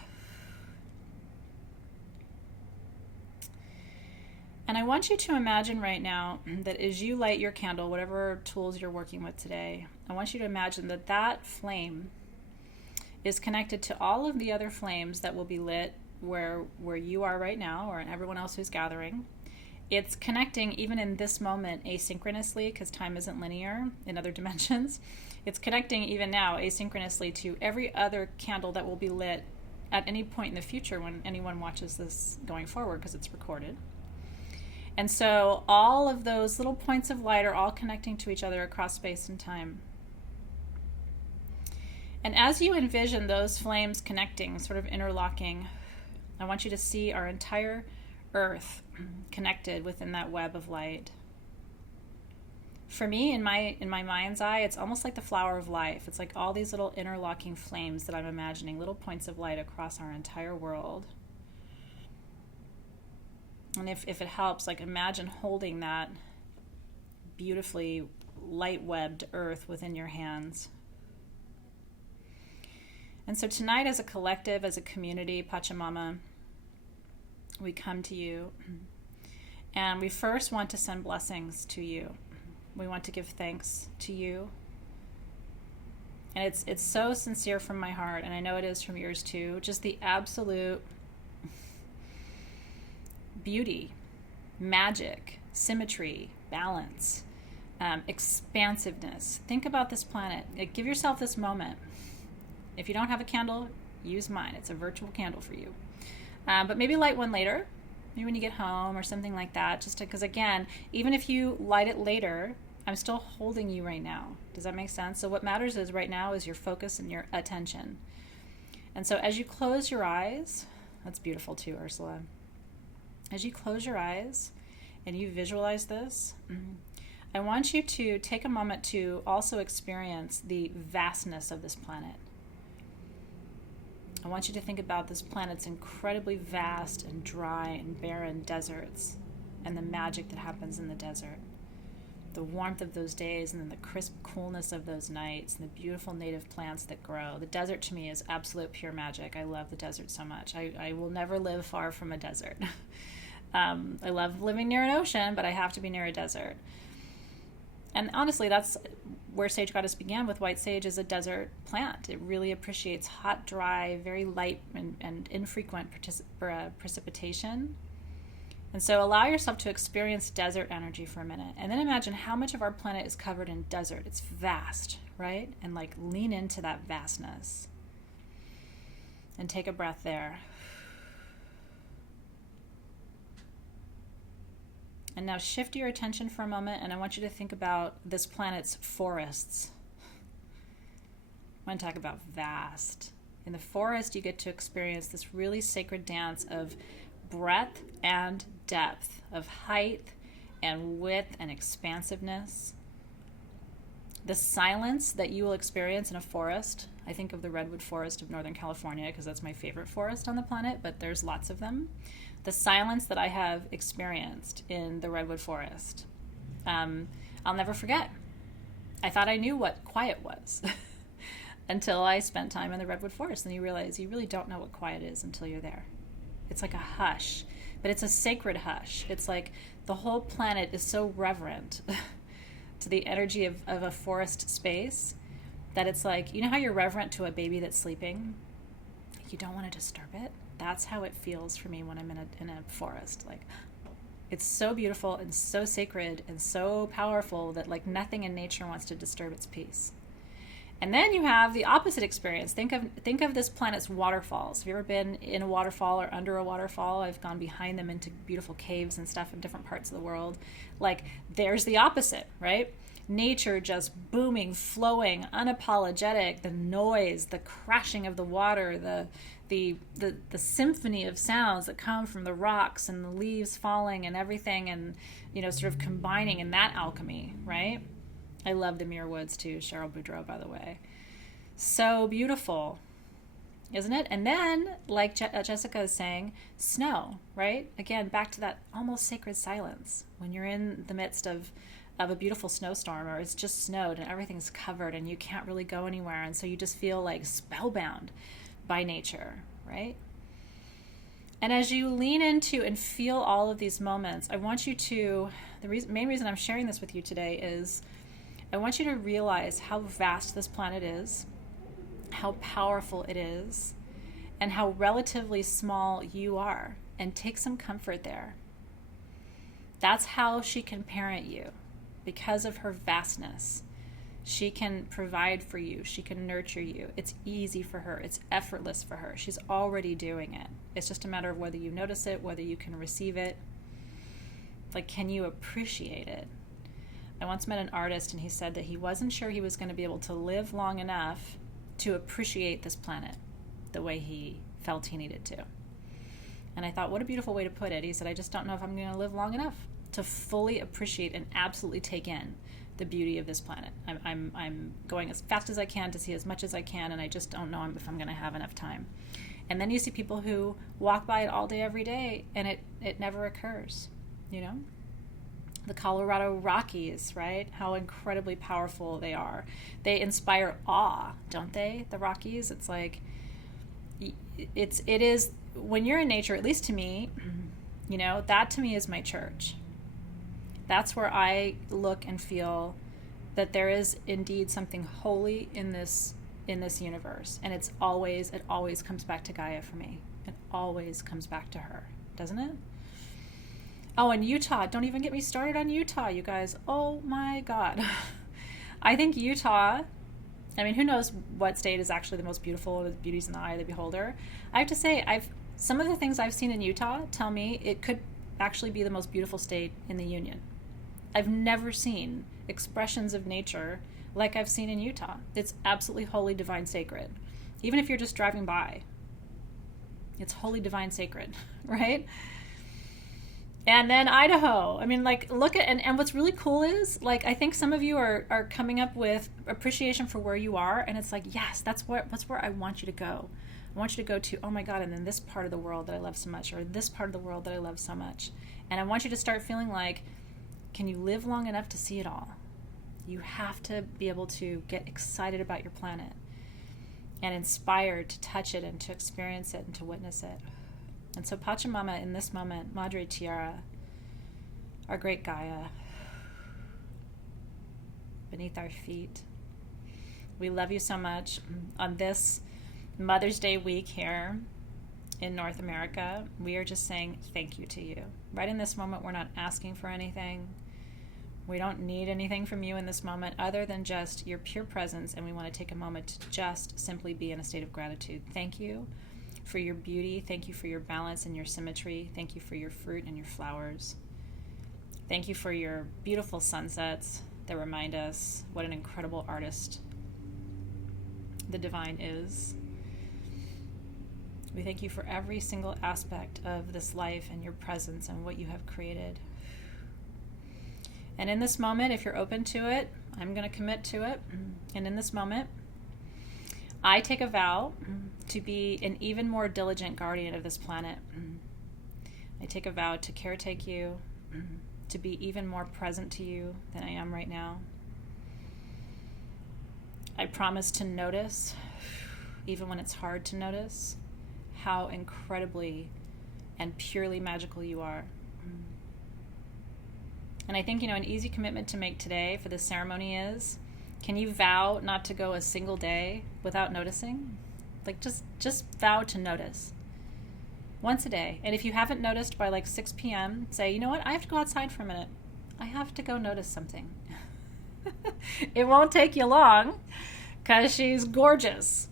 And I want you to imagine right now that as you light your candle, whatever tools you're working with today, I want you to imagine that that flame is connected to all of the other flames that will be lit where you are right now, or everyone else who's gathering. It's connecting even in this moment asynchronously, because time isn't linear in other dimensions. It's connecting even now asynchronously to every other candle that will be lit at any point in the future when anyone watches this going forward, because it's recorded. And so all of those little points of light are all connecting to each other across space and time. And as you envision those flames connecting, sort of interlocking, I want you to see our entire earth connected within that web of light. For me, in my mind's eye, it's almost like the flower of life. It's like all these little interlocking flames that I'm imagining, little points of light across our entire world. And if it helps, like imagine holding that beautifully light-webbed earth within your hands. And so tonight, as a collective, as a community, Pachamama, we come to you, and we first want to send blessings to you. We want to give thanks to you. And it's so sincere from my heart, and I know it is from yours too, just the absolute beauty, magic, symmetry, balance, expansiveness. Think about this planet. Give yourself this moment. If you don't have a candle, use mine. It's a virtual candle for you. But maybe light one later, maybe when you get home or something like that, just because, again, even if you light it later, I'm still holding you right now. Does that make sense? So what matters is right now is your focus and your attention. And so as you close your eyes, that's beautiful too, Ursula. As you close your eyes and you visualize this, I want you to take a moment to also experience the vastness of this planet. I want you to think about this planet's incredibly vast and dry and barren deserts, and the magic that happens in the desert. The warmth of those days, and then the crisp coolness of those nights, and the beautiful native plants that grow. The desert to me is absolute pure magic. I love the desert so much. I will never live far from a desert. I love living near an ocean, but I have to be near a desert. And honestly, that's where Sage Goddess began with white sage as a desert plant. It really appreciates hot, dry, very light and infrequent precipitation. And so allow yourself to experience desert energy for a minute. And then imagine how much of our planet is covered in desert. It's vast, right? And like lean into that vastness. And take a breath there. And now shift your attention for a moment, and I want you to think about this planet's forests. I want to talk about vast. In the forest, you get to experience this really sacred dance of breadth and depth, of height and width and expansiveness. The silence that you will experience in a forest, I think of the redwood forest of Northern California because that's my favorite forest on the planet, but there's lots of them. The silence that I have experienced in the redwood forest, I'll never forget. I thought I knew what quiet was until I spent time in the redwood forest, and you realize you really don't know what quiet is until you're there. It's like a hush, but it's a sacred hush. It's like the whole planet is so reverent to the energy of a forest space that it's like, you know how you're reverent to a baby that's sleeping? You don't want to disturb it. That's how it feels for me when I'm in a forest. Like, it's so beautiful and so sacred and so powerful that like nothing in nature wants to disturb its peace. And then you have the opposite experience. Think of this planet's waterfalls. Have you ever been in a waterfall or under a waterfall? I've gone behind them into beautiful caves and stuff in different parts of the world. Like, there's the opposite, right? Nature just booming, flowing, unapologetic, the noise, the crashing of the water, the symphony of sounds that come from the rocks and the leaves falling and everything, and sort of combining in that alchemy, right? I love the Muir Woods too, Cheryl Boudreau, by the way. So beautiful, isn't it? And then, like Jessica is saying, snow, right? Again, back to that almost sacred silence when you're in the midst of a beautiful snowstorm, or it's just snowed and everything's covered and you can't really go anywhere, and so you just feel like spellbound by nature, right? And as you lean into and feel all of these moments, I want you to, main reason I'm sharing this with you today is I want you to realize how vast this planet is, how powerful it is, and how relatively small you are, and take some comfort there. That's how she can parent you. Because of her vastness, she can provide for you. She can nurture you. It's easy for her. It's effortless for her. She's already doing it. It's just a matter of whether you notice it, whether you can receive it. Like, can you appreciate it? I once met an artist, and he said that he wasn't sure he was going to be able to live long enough to appreciate this planet the way he felt he needed to. And I thought, what a beautiful way to put it. He said, I just don't know if I'm going to live long enough to fully appreciate and absolutely take in the beauty of this planet. I'm going as fast as I can to see as much as I can, and I just don't know if I'm going to have enough time. And then you see people who walk by it all day, every day, and it never occurs, The Colorado Rockies, right? How incredibly powerful they are. They inspire awe, don't they? The Rockies, it's like, it is, when you're in nature, at least to me, that to me is my church. That's where I look and feel that there is indeed something holy in this universe. And it always comes back to Gaia for me. It always comes back to her, doesn't it? Oh, and Utah. Don't even get me started on Utah, you guys. Oh my God. I think Utah, who knows what state is actually the most beautiful, the beauty's in the eye of the beholder. I have to say, some of the things I've seen in Utah tell me it could actually be the most beautiful state in the Union. I've never seen expressions of nature like I've seen in Utah. It's absolutely holy, divine, sacred. Even if you're just driving by, it's holy, divine, sacred, right? And then Idaho. Look at, and what's really cool is, I think some of you are coming up with appreciation for where you are, and it's like, yes, that's where I want you to go. I want you to go to, oh my God, and then this part of the world that I love so much, or this part of the world that I love so much. And I want you to start feeling like, can you live long enough to see it all? You have to be able to get excited about your planet and inspired to touch it and to experience it and to witness it. And so Pachamama, in this moment, Madre Tierra, our great Gaia, beneath our feet, we love you so much. On this Mother's Day week here, in North America, we are just saying thank you to you. Right in this moment, we're not asking for anything. We don't need anything from you in this moment other than just your pure presence, and we want to take a moment to just simply be in a state of gratitude. Thank you for your beauty. Thank you for your balance and your symmetry. Thank you for your fruit and your flowers. Thank you for your beautiful sunsets that remind us what an incredible artist the divine is. We thank you for every single aspect of this life and your presence and what you have created. And in this moment, if you're open to it, I'm going to commit to it. And in this moment, I take a vow to be an even more diligent guardian of this planet. I take a vow to caretake you, to be even more present to you than I am right now. I promise to notice, even when it's hard to notice, how incredibly and purely magical you are. And I think, an easy commitment to make today for this ceremony is, can you vow not to go a single day without noticing? Like just vow to notice. Once a day. And if you haven't noticed by 6 p.m., say, you know what? I have to go outside for a minute. I have to go notice something. It won't take you long because she's gorgeous.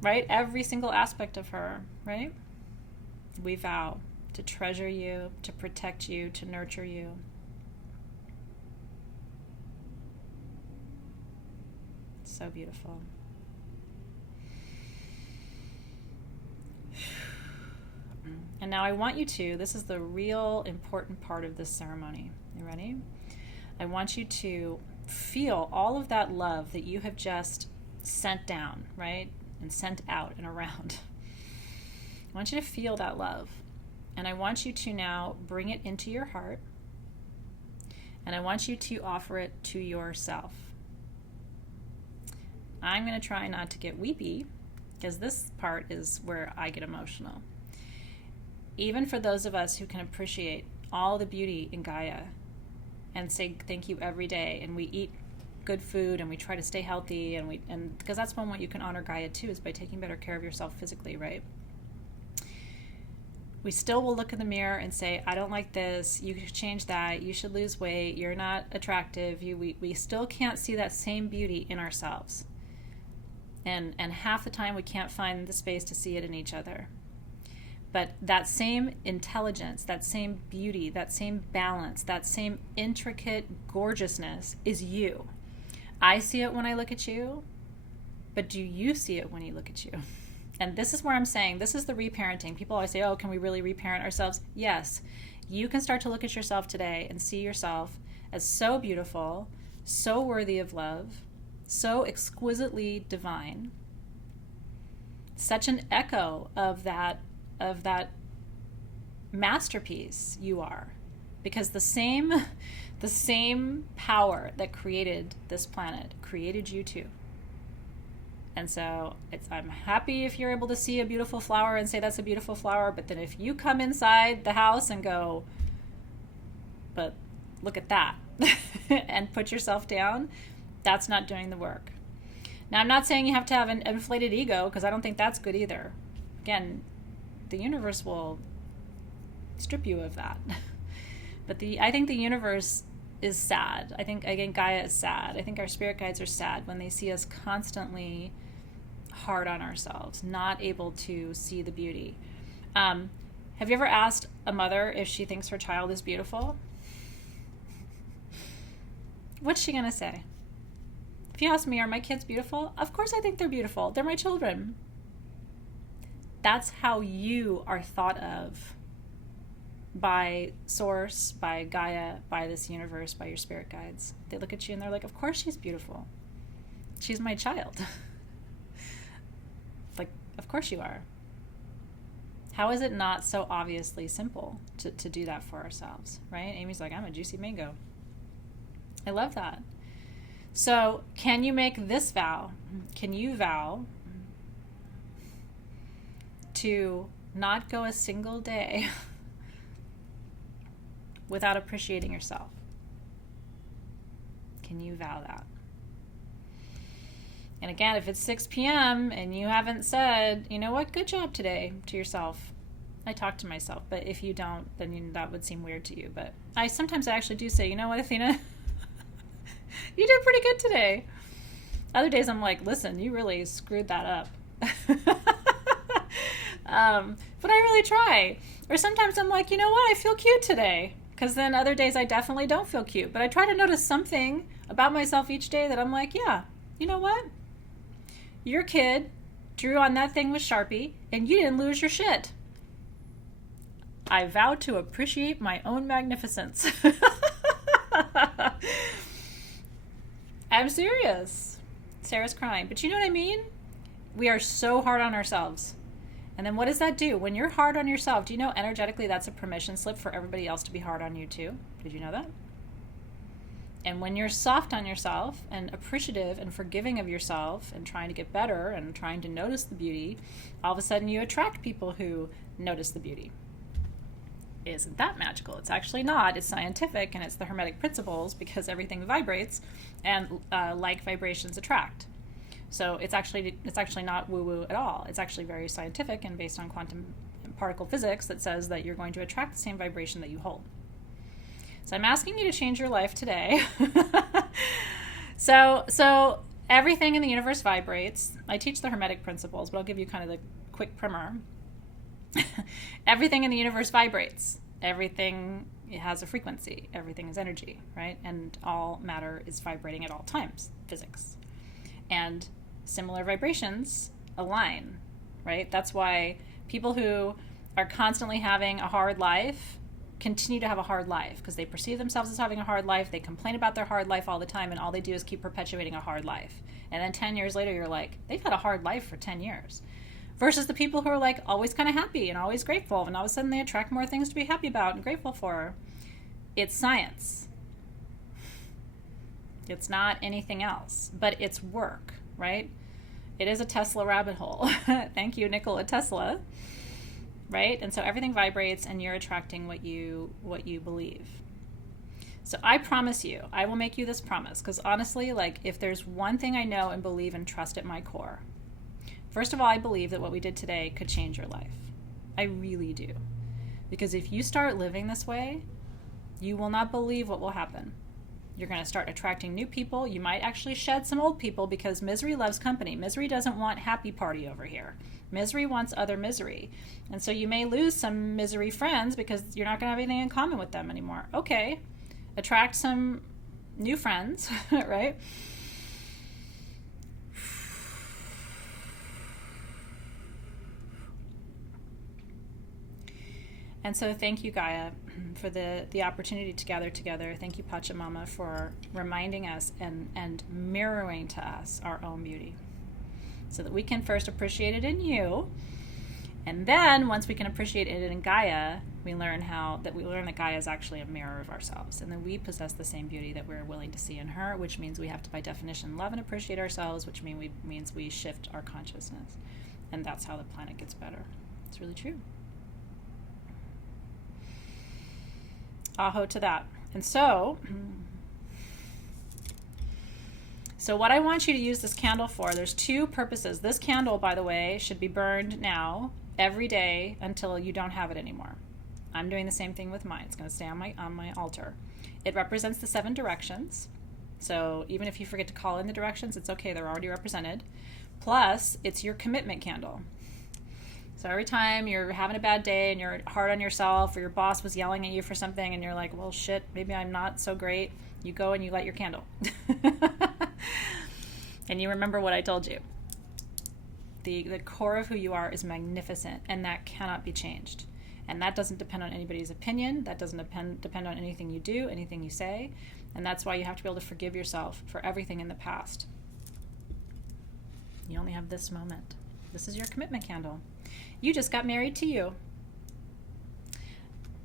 Right? Every single aspect of her, right? We vow to treasure you, to protect you, to nurture you. So beautiful. And now I want you to, this is the real important part of this ceremony. You ready? I want you to feel all of that love that you have just sent down, right? And sent out and around. I want you to feel that love. And I want you to now bring it into your heart. And I want you to offer it to yourself. I'm going to try not to get weepy, because this part is where I get emotional. Even for those of us who can appreciate all the beauty in Gaia and say thank you every day, and we eat good food and we try to stay healthy, and because that's one way you can honor Gaia too, is by taking better care of yourself physically, right? We still will look in the mirror and say, I don't like this, you should change that, you should lose weight, you're not attractive. We still can't see that same beauty in ourselves. And half the time we can't find the space to see it in each other. But that same intelligence, that same beauty, that same balance, that same intricate gorgeousness is you. I see it when I look at you, but do you see it when you look at you? And this is where I'm saying, this is the reparenting. People always say, oh, can we really reparent ourselves? Yes. You can start to look at yourself today and see yourself as so beautiful, so worthy of love, so exquisitely divine, such an echo of that masterpiece you are. Because the same power that created this planet created you too. And so I'm happy if you're able to see a beautiful flower and say that's a beautiful flower, but then if you come inside the house and go, but look at that, and put yourself down, that's not doing the work. Now, I'm not saying you have to have an inflated ego, because I don't think that's good either. Again, the universe will strip you of that. But I think the universe is sad. I think, again, Gaia is sad. I think our spirit guides are sad when they see us constantly hard on ourselves, not able to see the beauty. Have you ever asked a mother if she thinks her child is beautiful? What's she going to say? If you ask me, are my kids beautiful? Of course I think they're beautiful. They're my children. That's how you are thought of by Source, by Gaia, by this universe, by your spirit guides. They look at you and they're like, of course she's beautiful. She's my child. Like, of course you are. How is it not so obviously simple to do that for ourselves, right? Amy's like, I'm a juicy mango. I love that. So can you make this vow? Can you vow to not go a single day without appreciating yourself? Can you vow that? And again, if it's 6 p.m. and you haven't said, you know what, good job today to yourself. I talk to myself, but if you don't, then that would seem weird to you. But sometimes I actually do say, you know what, Athena, you did pretty good today. Other days I'm like, listen, you really screwed that up. But I really try. Or sometimes I'm like, you know what, I feel cute today. Because then other days I definitely don't feel cute. But I try to notice something about myself each day that I'm like, yeah, you know what? Your kid drew on that thing with Sharpie and you didn't lose your shit. I vow to appreciate my own magnificence. I'm serious. Sarah's crying. But you know what I mean? We are so hard on ourselves. And then what does that do? When you're hard on yourself, do you know energetically that's a permission slip for everybody else to be hard on you too? Did you know that? And when you're soft on yourself and appreciative and forgiving of yourself and trying to get better and trying to notice the beauty, all of a sudden you attract people who notice the beauty. Isn't that magical? It's actually not. It's scientific, and it's the Hermetic principles, because everything vibrates and like vibrations attract. So it's actually not woo-woo at all. It's actually very scientific and based on quantum particle physics that says that you're going to attract the same vibration that you hold. So I'm asking you to change your life today. So everything in the universe vibrates. I teach the Hermetic principles, but I'll give you kind of the quick primer. Everything in the universe vibrates. Everything has a frequency. Everything is energy, right? And all matter is vibrating at all times, physics. And similar vibrations align, right? That's why people who are constantly having a hard life continue to have a hard life, because they perceive themselves as having a hard life. They complain about their hard life all the time, and all they do is keep perpetuating a hard life. And then 10 years later, you're like, they've had a hard life for 10 years. Versus the people who are like always kind of happy and always grateful, and all of a sudden they attract more things to be happy about and grateful for. It's science. It's not anything else, but it's work, right? It is a Tesla rabbit hole. Thank you, Nikola Tesla. Right? And so everything vibrates, and you're attracting what you believe. So I promise you, I will make you this promise, because honestly, like, if there's one thing I know and believe and trust at my core, first of all, I believe that what we did today could change your life. I really do. Because if you start living this way, you will not believe what will happen. You're going to start attracting new people. You might actually shed some old people, because misery loves company. Misery doesn't want happy party over here. Misery wants other misery. And so you may lose some misery friends because you're not going to have anything in common with them anymore. Okay. Attract some new friends, right? And so thank you, Gaia, for the opportunity to gather together. Thank you, Pachamama, for reminding us and mirroring to us our own beauty, so that we can first appreciate it in you. And then once we can appreciate it in Gaia, we learn that Gaia is actually a mirror of ourselves. And then we possess the same beauty that we're willing to see in her, which means we have to, by definition, love and appreciate ourselves, which means we shift our consciousness. And that's how the planet gets better. It's really true. Aho to that. And so what I want you to use this candle for, there's two purposes. This candle, by the way, should be burned now every day until you don't have it anymore. I'm doing the same thing with mine. It's going to stay on my altar. It represents the 7 directions. So even if you forget to call in the directions, it's okay. They're already represented. Plus, it's your commitment candle. So every time you're having a bad day and you're hard on yourself, or your boss was yelling at you for something and you're like, well, shit, maybe I'm not so great, you go and you light your candle. And you remember what I told you. The core of who you are is magnificent, and that cannot be changed. And that doesn't depend on anybody's opinion. That doesn't depend on anything you do, anything you say. And that's why you have to be able to forgive yourself for everything in the past. You only have this moment. This is your commitment candle. You just got married to you.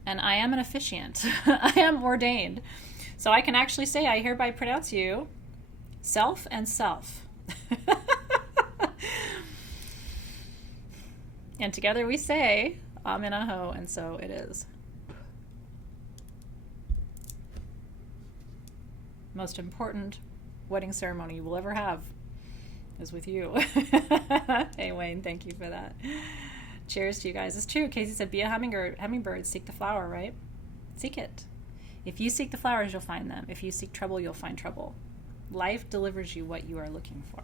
And I am an officiant. I am ordained. So I can actually say, I hereby pronounce you self and self. And together we say, Amen Aho, and so it is. Most important wedding ceremony you will ever have. is with you. Hey, Wayne, thank you for that. Cheers to you guys. It's true. Casey said, be a hummingbird, seek the flower, right? Seek it. If you seek the flowers, you'll find them. If you seek trouble, you'll find trouble. Life delivers you what you are looking for.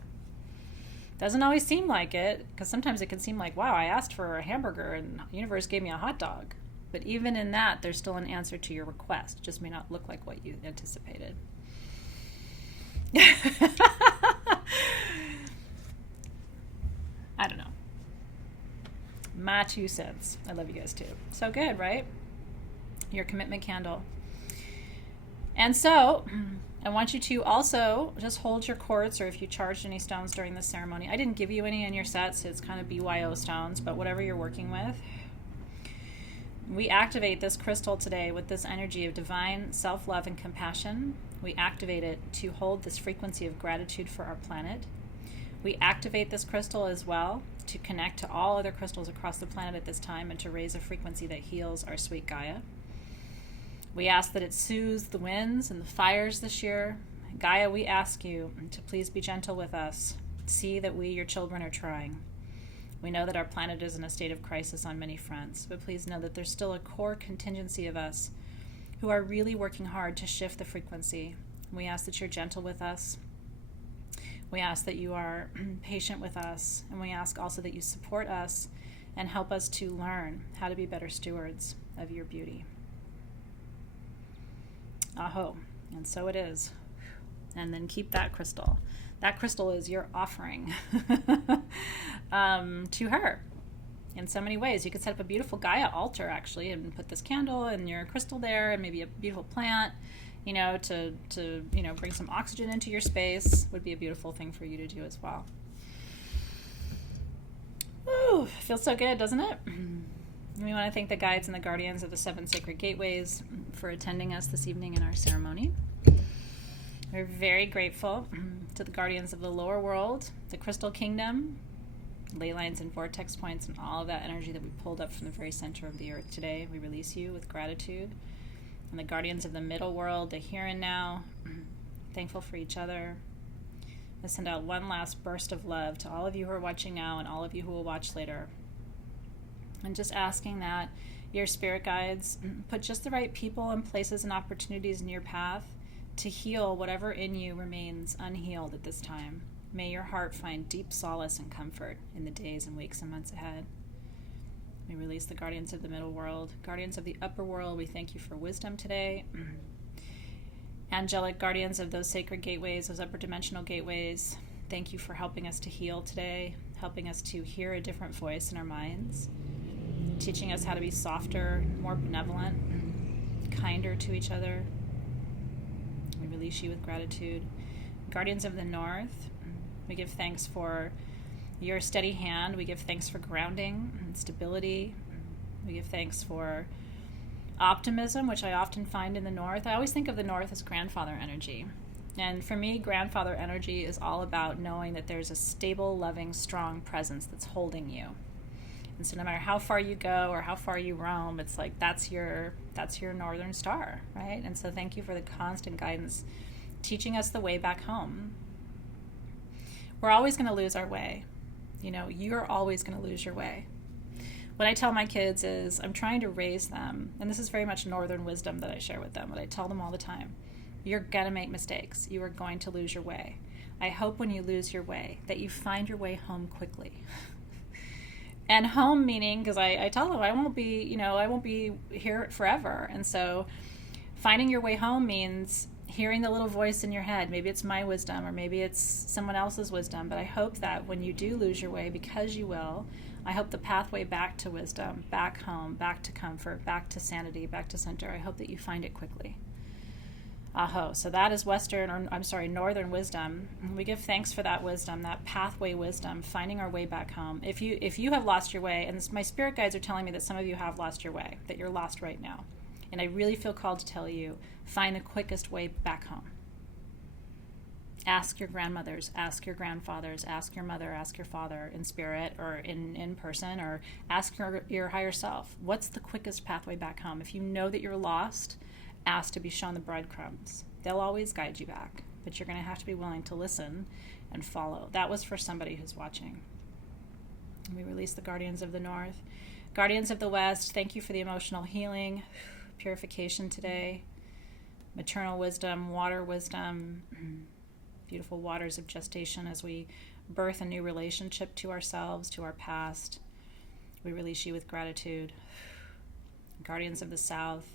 Doesn't always seem like it, because sometimes it can seem like, wow, I asked for a hamburger and the universe gave me a hot dog. But even in that, there's still an answer to your request. It just may not look like what you anticipated. I don't know. My 2 cents. I love you guys too. So good, right? Your commitment candle. And so I want you to also just hold your quartz, or if you charged any stones during this ceremony. I didn't give you any in your sets. It's kind of BYO stones, but whatever you're working with. We activate this crystal today with this energy of divine self-love and compassion. We activate it to hold this frequency of gratitude for our planet. We activate this crystal as well to connect to all other crystals across the planet at this time and to raise a frequency that heals our sweet Gaia. We ask that it soothes the winds and the fires this year. Gaia, we ask you to please be gentle with us. See that we, your children, are trying. We know that our planet is in a state of crisis on many fronts, but please know that there's still a core contingency of us who are really working hard to shift the frequency. We ask that you're gentle with us. We ask that you are patient with us, and we ask also that you support us and help us to learn how to be better stewards of your beauty. Aho, and so it is. And then keep that crystal. That crystal is your offering to her in so many ways. You could set up a beautiful Gaia altar, actually, and put this candle and your crystal there, and maybe a beautiful plant, to bring some oxygen into your space. Would be a beautiful thing for you to do as well. Woo, feels so good, doesn't it? We want to thank the guides and the guardians of the 7 sacred gateways for attending us this evening in our ceremony. We're very grateful to the guardians of the lower world, the crystal kingdom, ley lines and vortex points, and all of that energy that we pulled up from the very center of the earth today. We release you with gratitude. And the guardians of the middle world, the here and now, thankful for each other. I send out one last burst of love to all of you who are watching now and all of you who will watch later. And just asking that your spirit guides put just the right people and places and opportunities in your path to heal whatever in you remains unhealed at this time. May your heart find deep solace and comfort in the days and weeks and months ahead. We release the guardians of the middle world. Guardians of the upper world, we thank you for wisdom today. Angelic guardians of those sacred gateways, those upper dimensional gateways, thank you for helping us to heal today, helping us to hear a different voice in our minds, teaching us how to be softer, more benevolent, kinder to each other. We release you with gratitude. Guardians of the North, we give thanks for your steady hand. We give thanks for grounding and stability. We give thanks for optimism, which I often find in the North. I always think of the North as grandfather energy. And for me, grandfather energy is all about knowing that there's a stable, loving, strong presence that's holding you. And so no matter how far you go or how far you roam, it's like that's your northern star, right? And so thank you for the constant guidance, teaching us the way back home. We're always going to lose our way. You're always going to lose your way. What I tell my kids is I'm trying to raise them, and this is very much northern wisdom that I share with them, but I tell them all the time, you're going to make mistakes. You are going to lose your way. I hope when you lose your way that you find your way home quickly. And home meaning, because I tell them I won't be here forever. And so finding your way home means hearing the little voice in your head. Maybe it's my wisdom or maybe it's someone else's wisdom. But I hope that when you do lose your way, because you will, I hope the pathway back to wisdom, back home, back to comfort, back to sanity, back to center, I hope that you find it quickly. Aho. So that is northern wisdom. We give thanks for that wisdom, that pathway wisdom, finding our way back home. If you have lost your way, and my spirit guides are telling me that some of you have lost your way, that you're lost right now. And I really feel called to tell you, find the quickest way back home. Ask your grandmothers, ask your grandfathers, ask your mother, ask your father in spirit or in person, or ask your higher self. What's the quickest pathway back home? If you know that you're lost, ask to be shown the breadcrumbs. They'll always guide you back. but you're going to have to be willing to listen and follow. That was for somebody who's watching. And we release the guardians of the north. Guardians of the west, thank you for the emotional healing, purification today, maternal wisdom, water wisdom, beautiful waters of gestation as we birth a new relationship to ourselves, to our past. We release you with gratitude. Guardians of the south,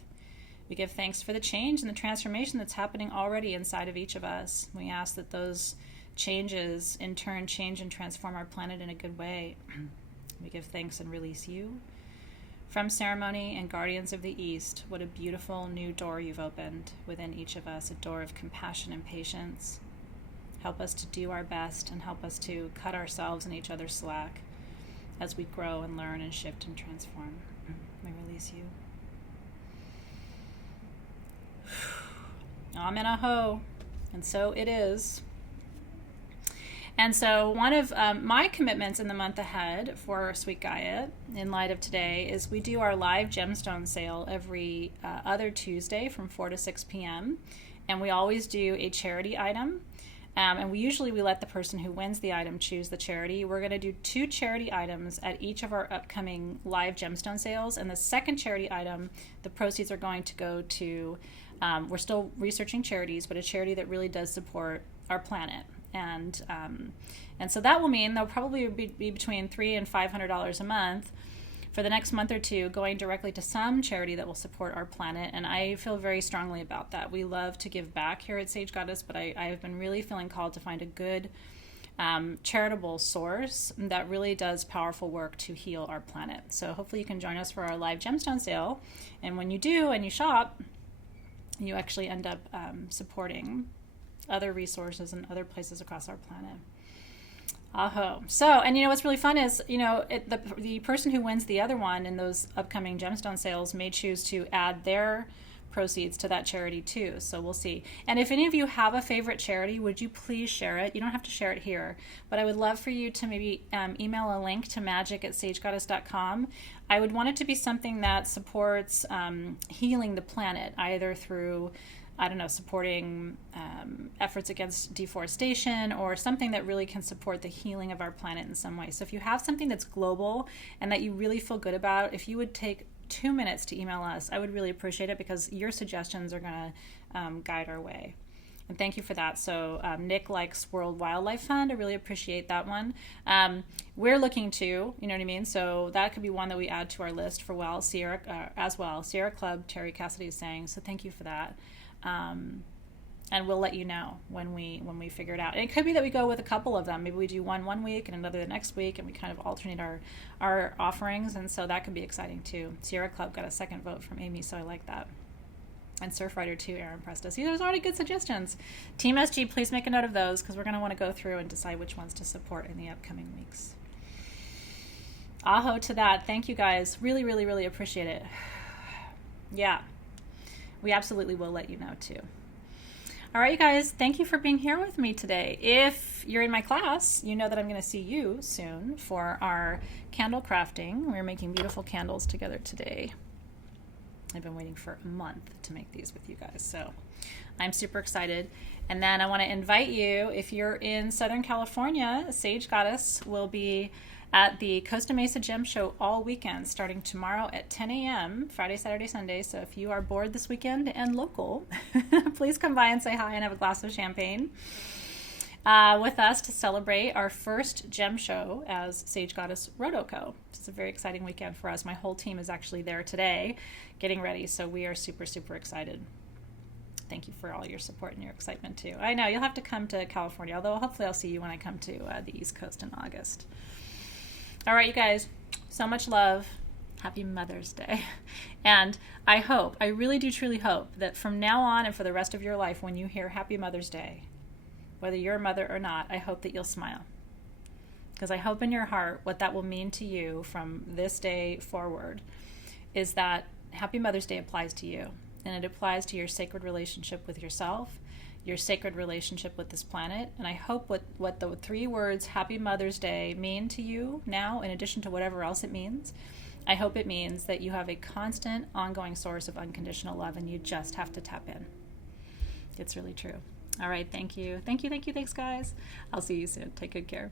we give thanks for the change and the transformation that's happening already inside of each of us. We ask that those changes in turn change and transform our planet in a good way. We give thanks and release you. From ceremony and guardians of the east, what a beautiful new door you've opened within each of us, a door of compassion and patience. Help us to do our best and help us to cut ourselves and each other slack as we grow and learn and shift and transform. We release you. Amen aho. And so it is. And so one of my commitments in the month ahead for Sweet Gaia, in light of today, is we do our live gemstone sale every other Tuesday from 4 to 6 p.m. And we always do a charity item. And we let the person who wins the item choose the charity. We're going to do 2 charity items at each of our upcoming live gemstone sales. And the second charity item, the proceeds are going to go to, we're still researching charities, but a charity that really does support our planet. And so that will mean there'll probably be between $300 and $500 a month for the next month or two going directly to some charity that will support our planet. And I feel very strongly about that. We love to give back here at Sage Goddess, but I have been really feeling called to find a good charitable source that really does powerful work to heal our planet. So hopefully you can join us for our live gemstone sale. And when you do and you shop, you actually end up supporting other resources and other places across our planet. Aho. So, and what's really fun is, the person who wins the other one in those upcoming gemstone sales may choose to add their proceeds to that charity too. So we'll see. And if any of you have a favorite charity, would you please share it? You don't have to share it here, but I would love for you to maybe email a link to magic@sagegoddess.com. I would want it to be something that supports healing the planet, either through supporting efforts against deforestation or something that really can support the healing of our planet in some way. So if you have something that's global and that you really feel good about, if you would take 2 minutes to email us, I would really appreciate it, because your suggestions are going to guide our way. And thank you for that. So Nick likes World Wildlife Fund. I really appreciate that one. We're looking to, you know what I mean? So that could be one that we add to our list for Sierra as well. Sierra Club, Terry Cassidy is saying, so thank you for that. And we'll let you know when we figure it out. And it could be that we go with a couple of them. Maybe we do one week and another the next week, and we kind of alternate our offerings. And so that could be exciting too. Sierra Club got a second vote from Amy, so I like that. And Surfrider 2, Aaron pressed us. There's already good suggestions. Team SG, please make a note of those, because we're going to want to go through and decide which ones to support in the upcoming weeks. Aho to that. Thank you guys. Really, really, really appreciate it. Yeah. We absolutely will let you know too. All right, you guys, thank you for being here with me today. If you're in my class, you know that I'm going to see you soon for our candle crafting. We're making beautiful candles together today. I've been waiting for a month to make these with you guys, so I'm super excited. And then I want to invite you, if you're in Southern California, Sage Goddess will be at the Costa Mesa Gem Show all weekend, starting tomorrow at 10 a.m., Friday, Saturday, Sunday. So if you are bored this weekend and local, please come by and say hi and have a glass of champagne with us to celebrate our first gem show as Sage Goddess Rodoco. It's a very exciting weekend for us. My whole team is actually there today getting ready, so we are super, super excited. Thank you for all your support and your excitement too. I know you'll have to come to California, although hopefully I'll see you when I come to the East Coast in August. All right, you guys, so much love. Happy Mother's Day. And I really do truly hope that from now on and for the rest of your life, when you hear Happy Mother's Day, whether you're a mother or not, I hope that you'll smile. Because I hope in your heart what that will mean to you from this day forward is that Happy Mother's Day applies to you. And it applies to your sacred relationship with yourself, your sacred relationship with this planet. And I hope what the 3 words Happy Mother's Day mean to you now, in addition to whatever else it means, I hope it means that you have a constant, ongoing source of unconditional love, and you just have to tap in. It's really true. All right. Thank you. Thanks, guys. I'll see you soon. Take good care.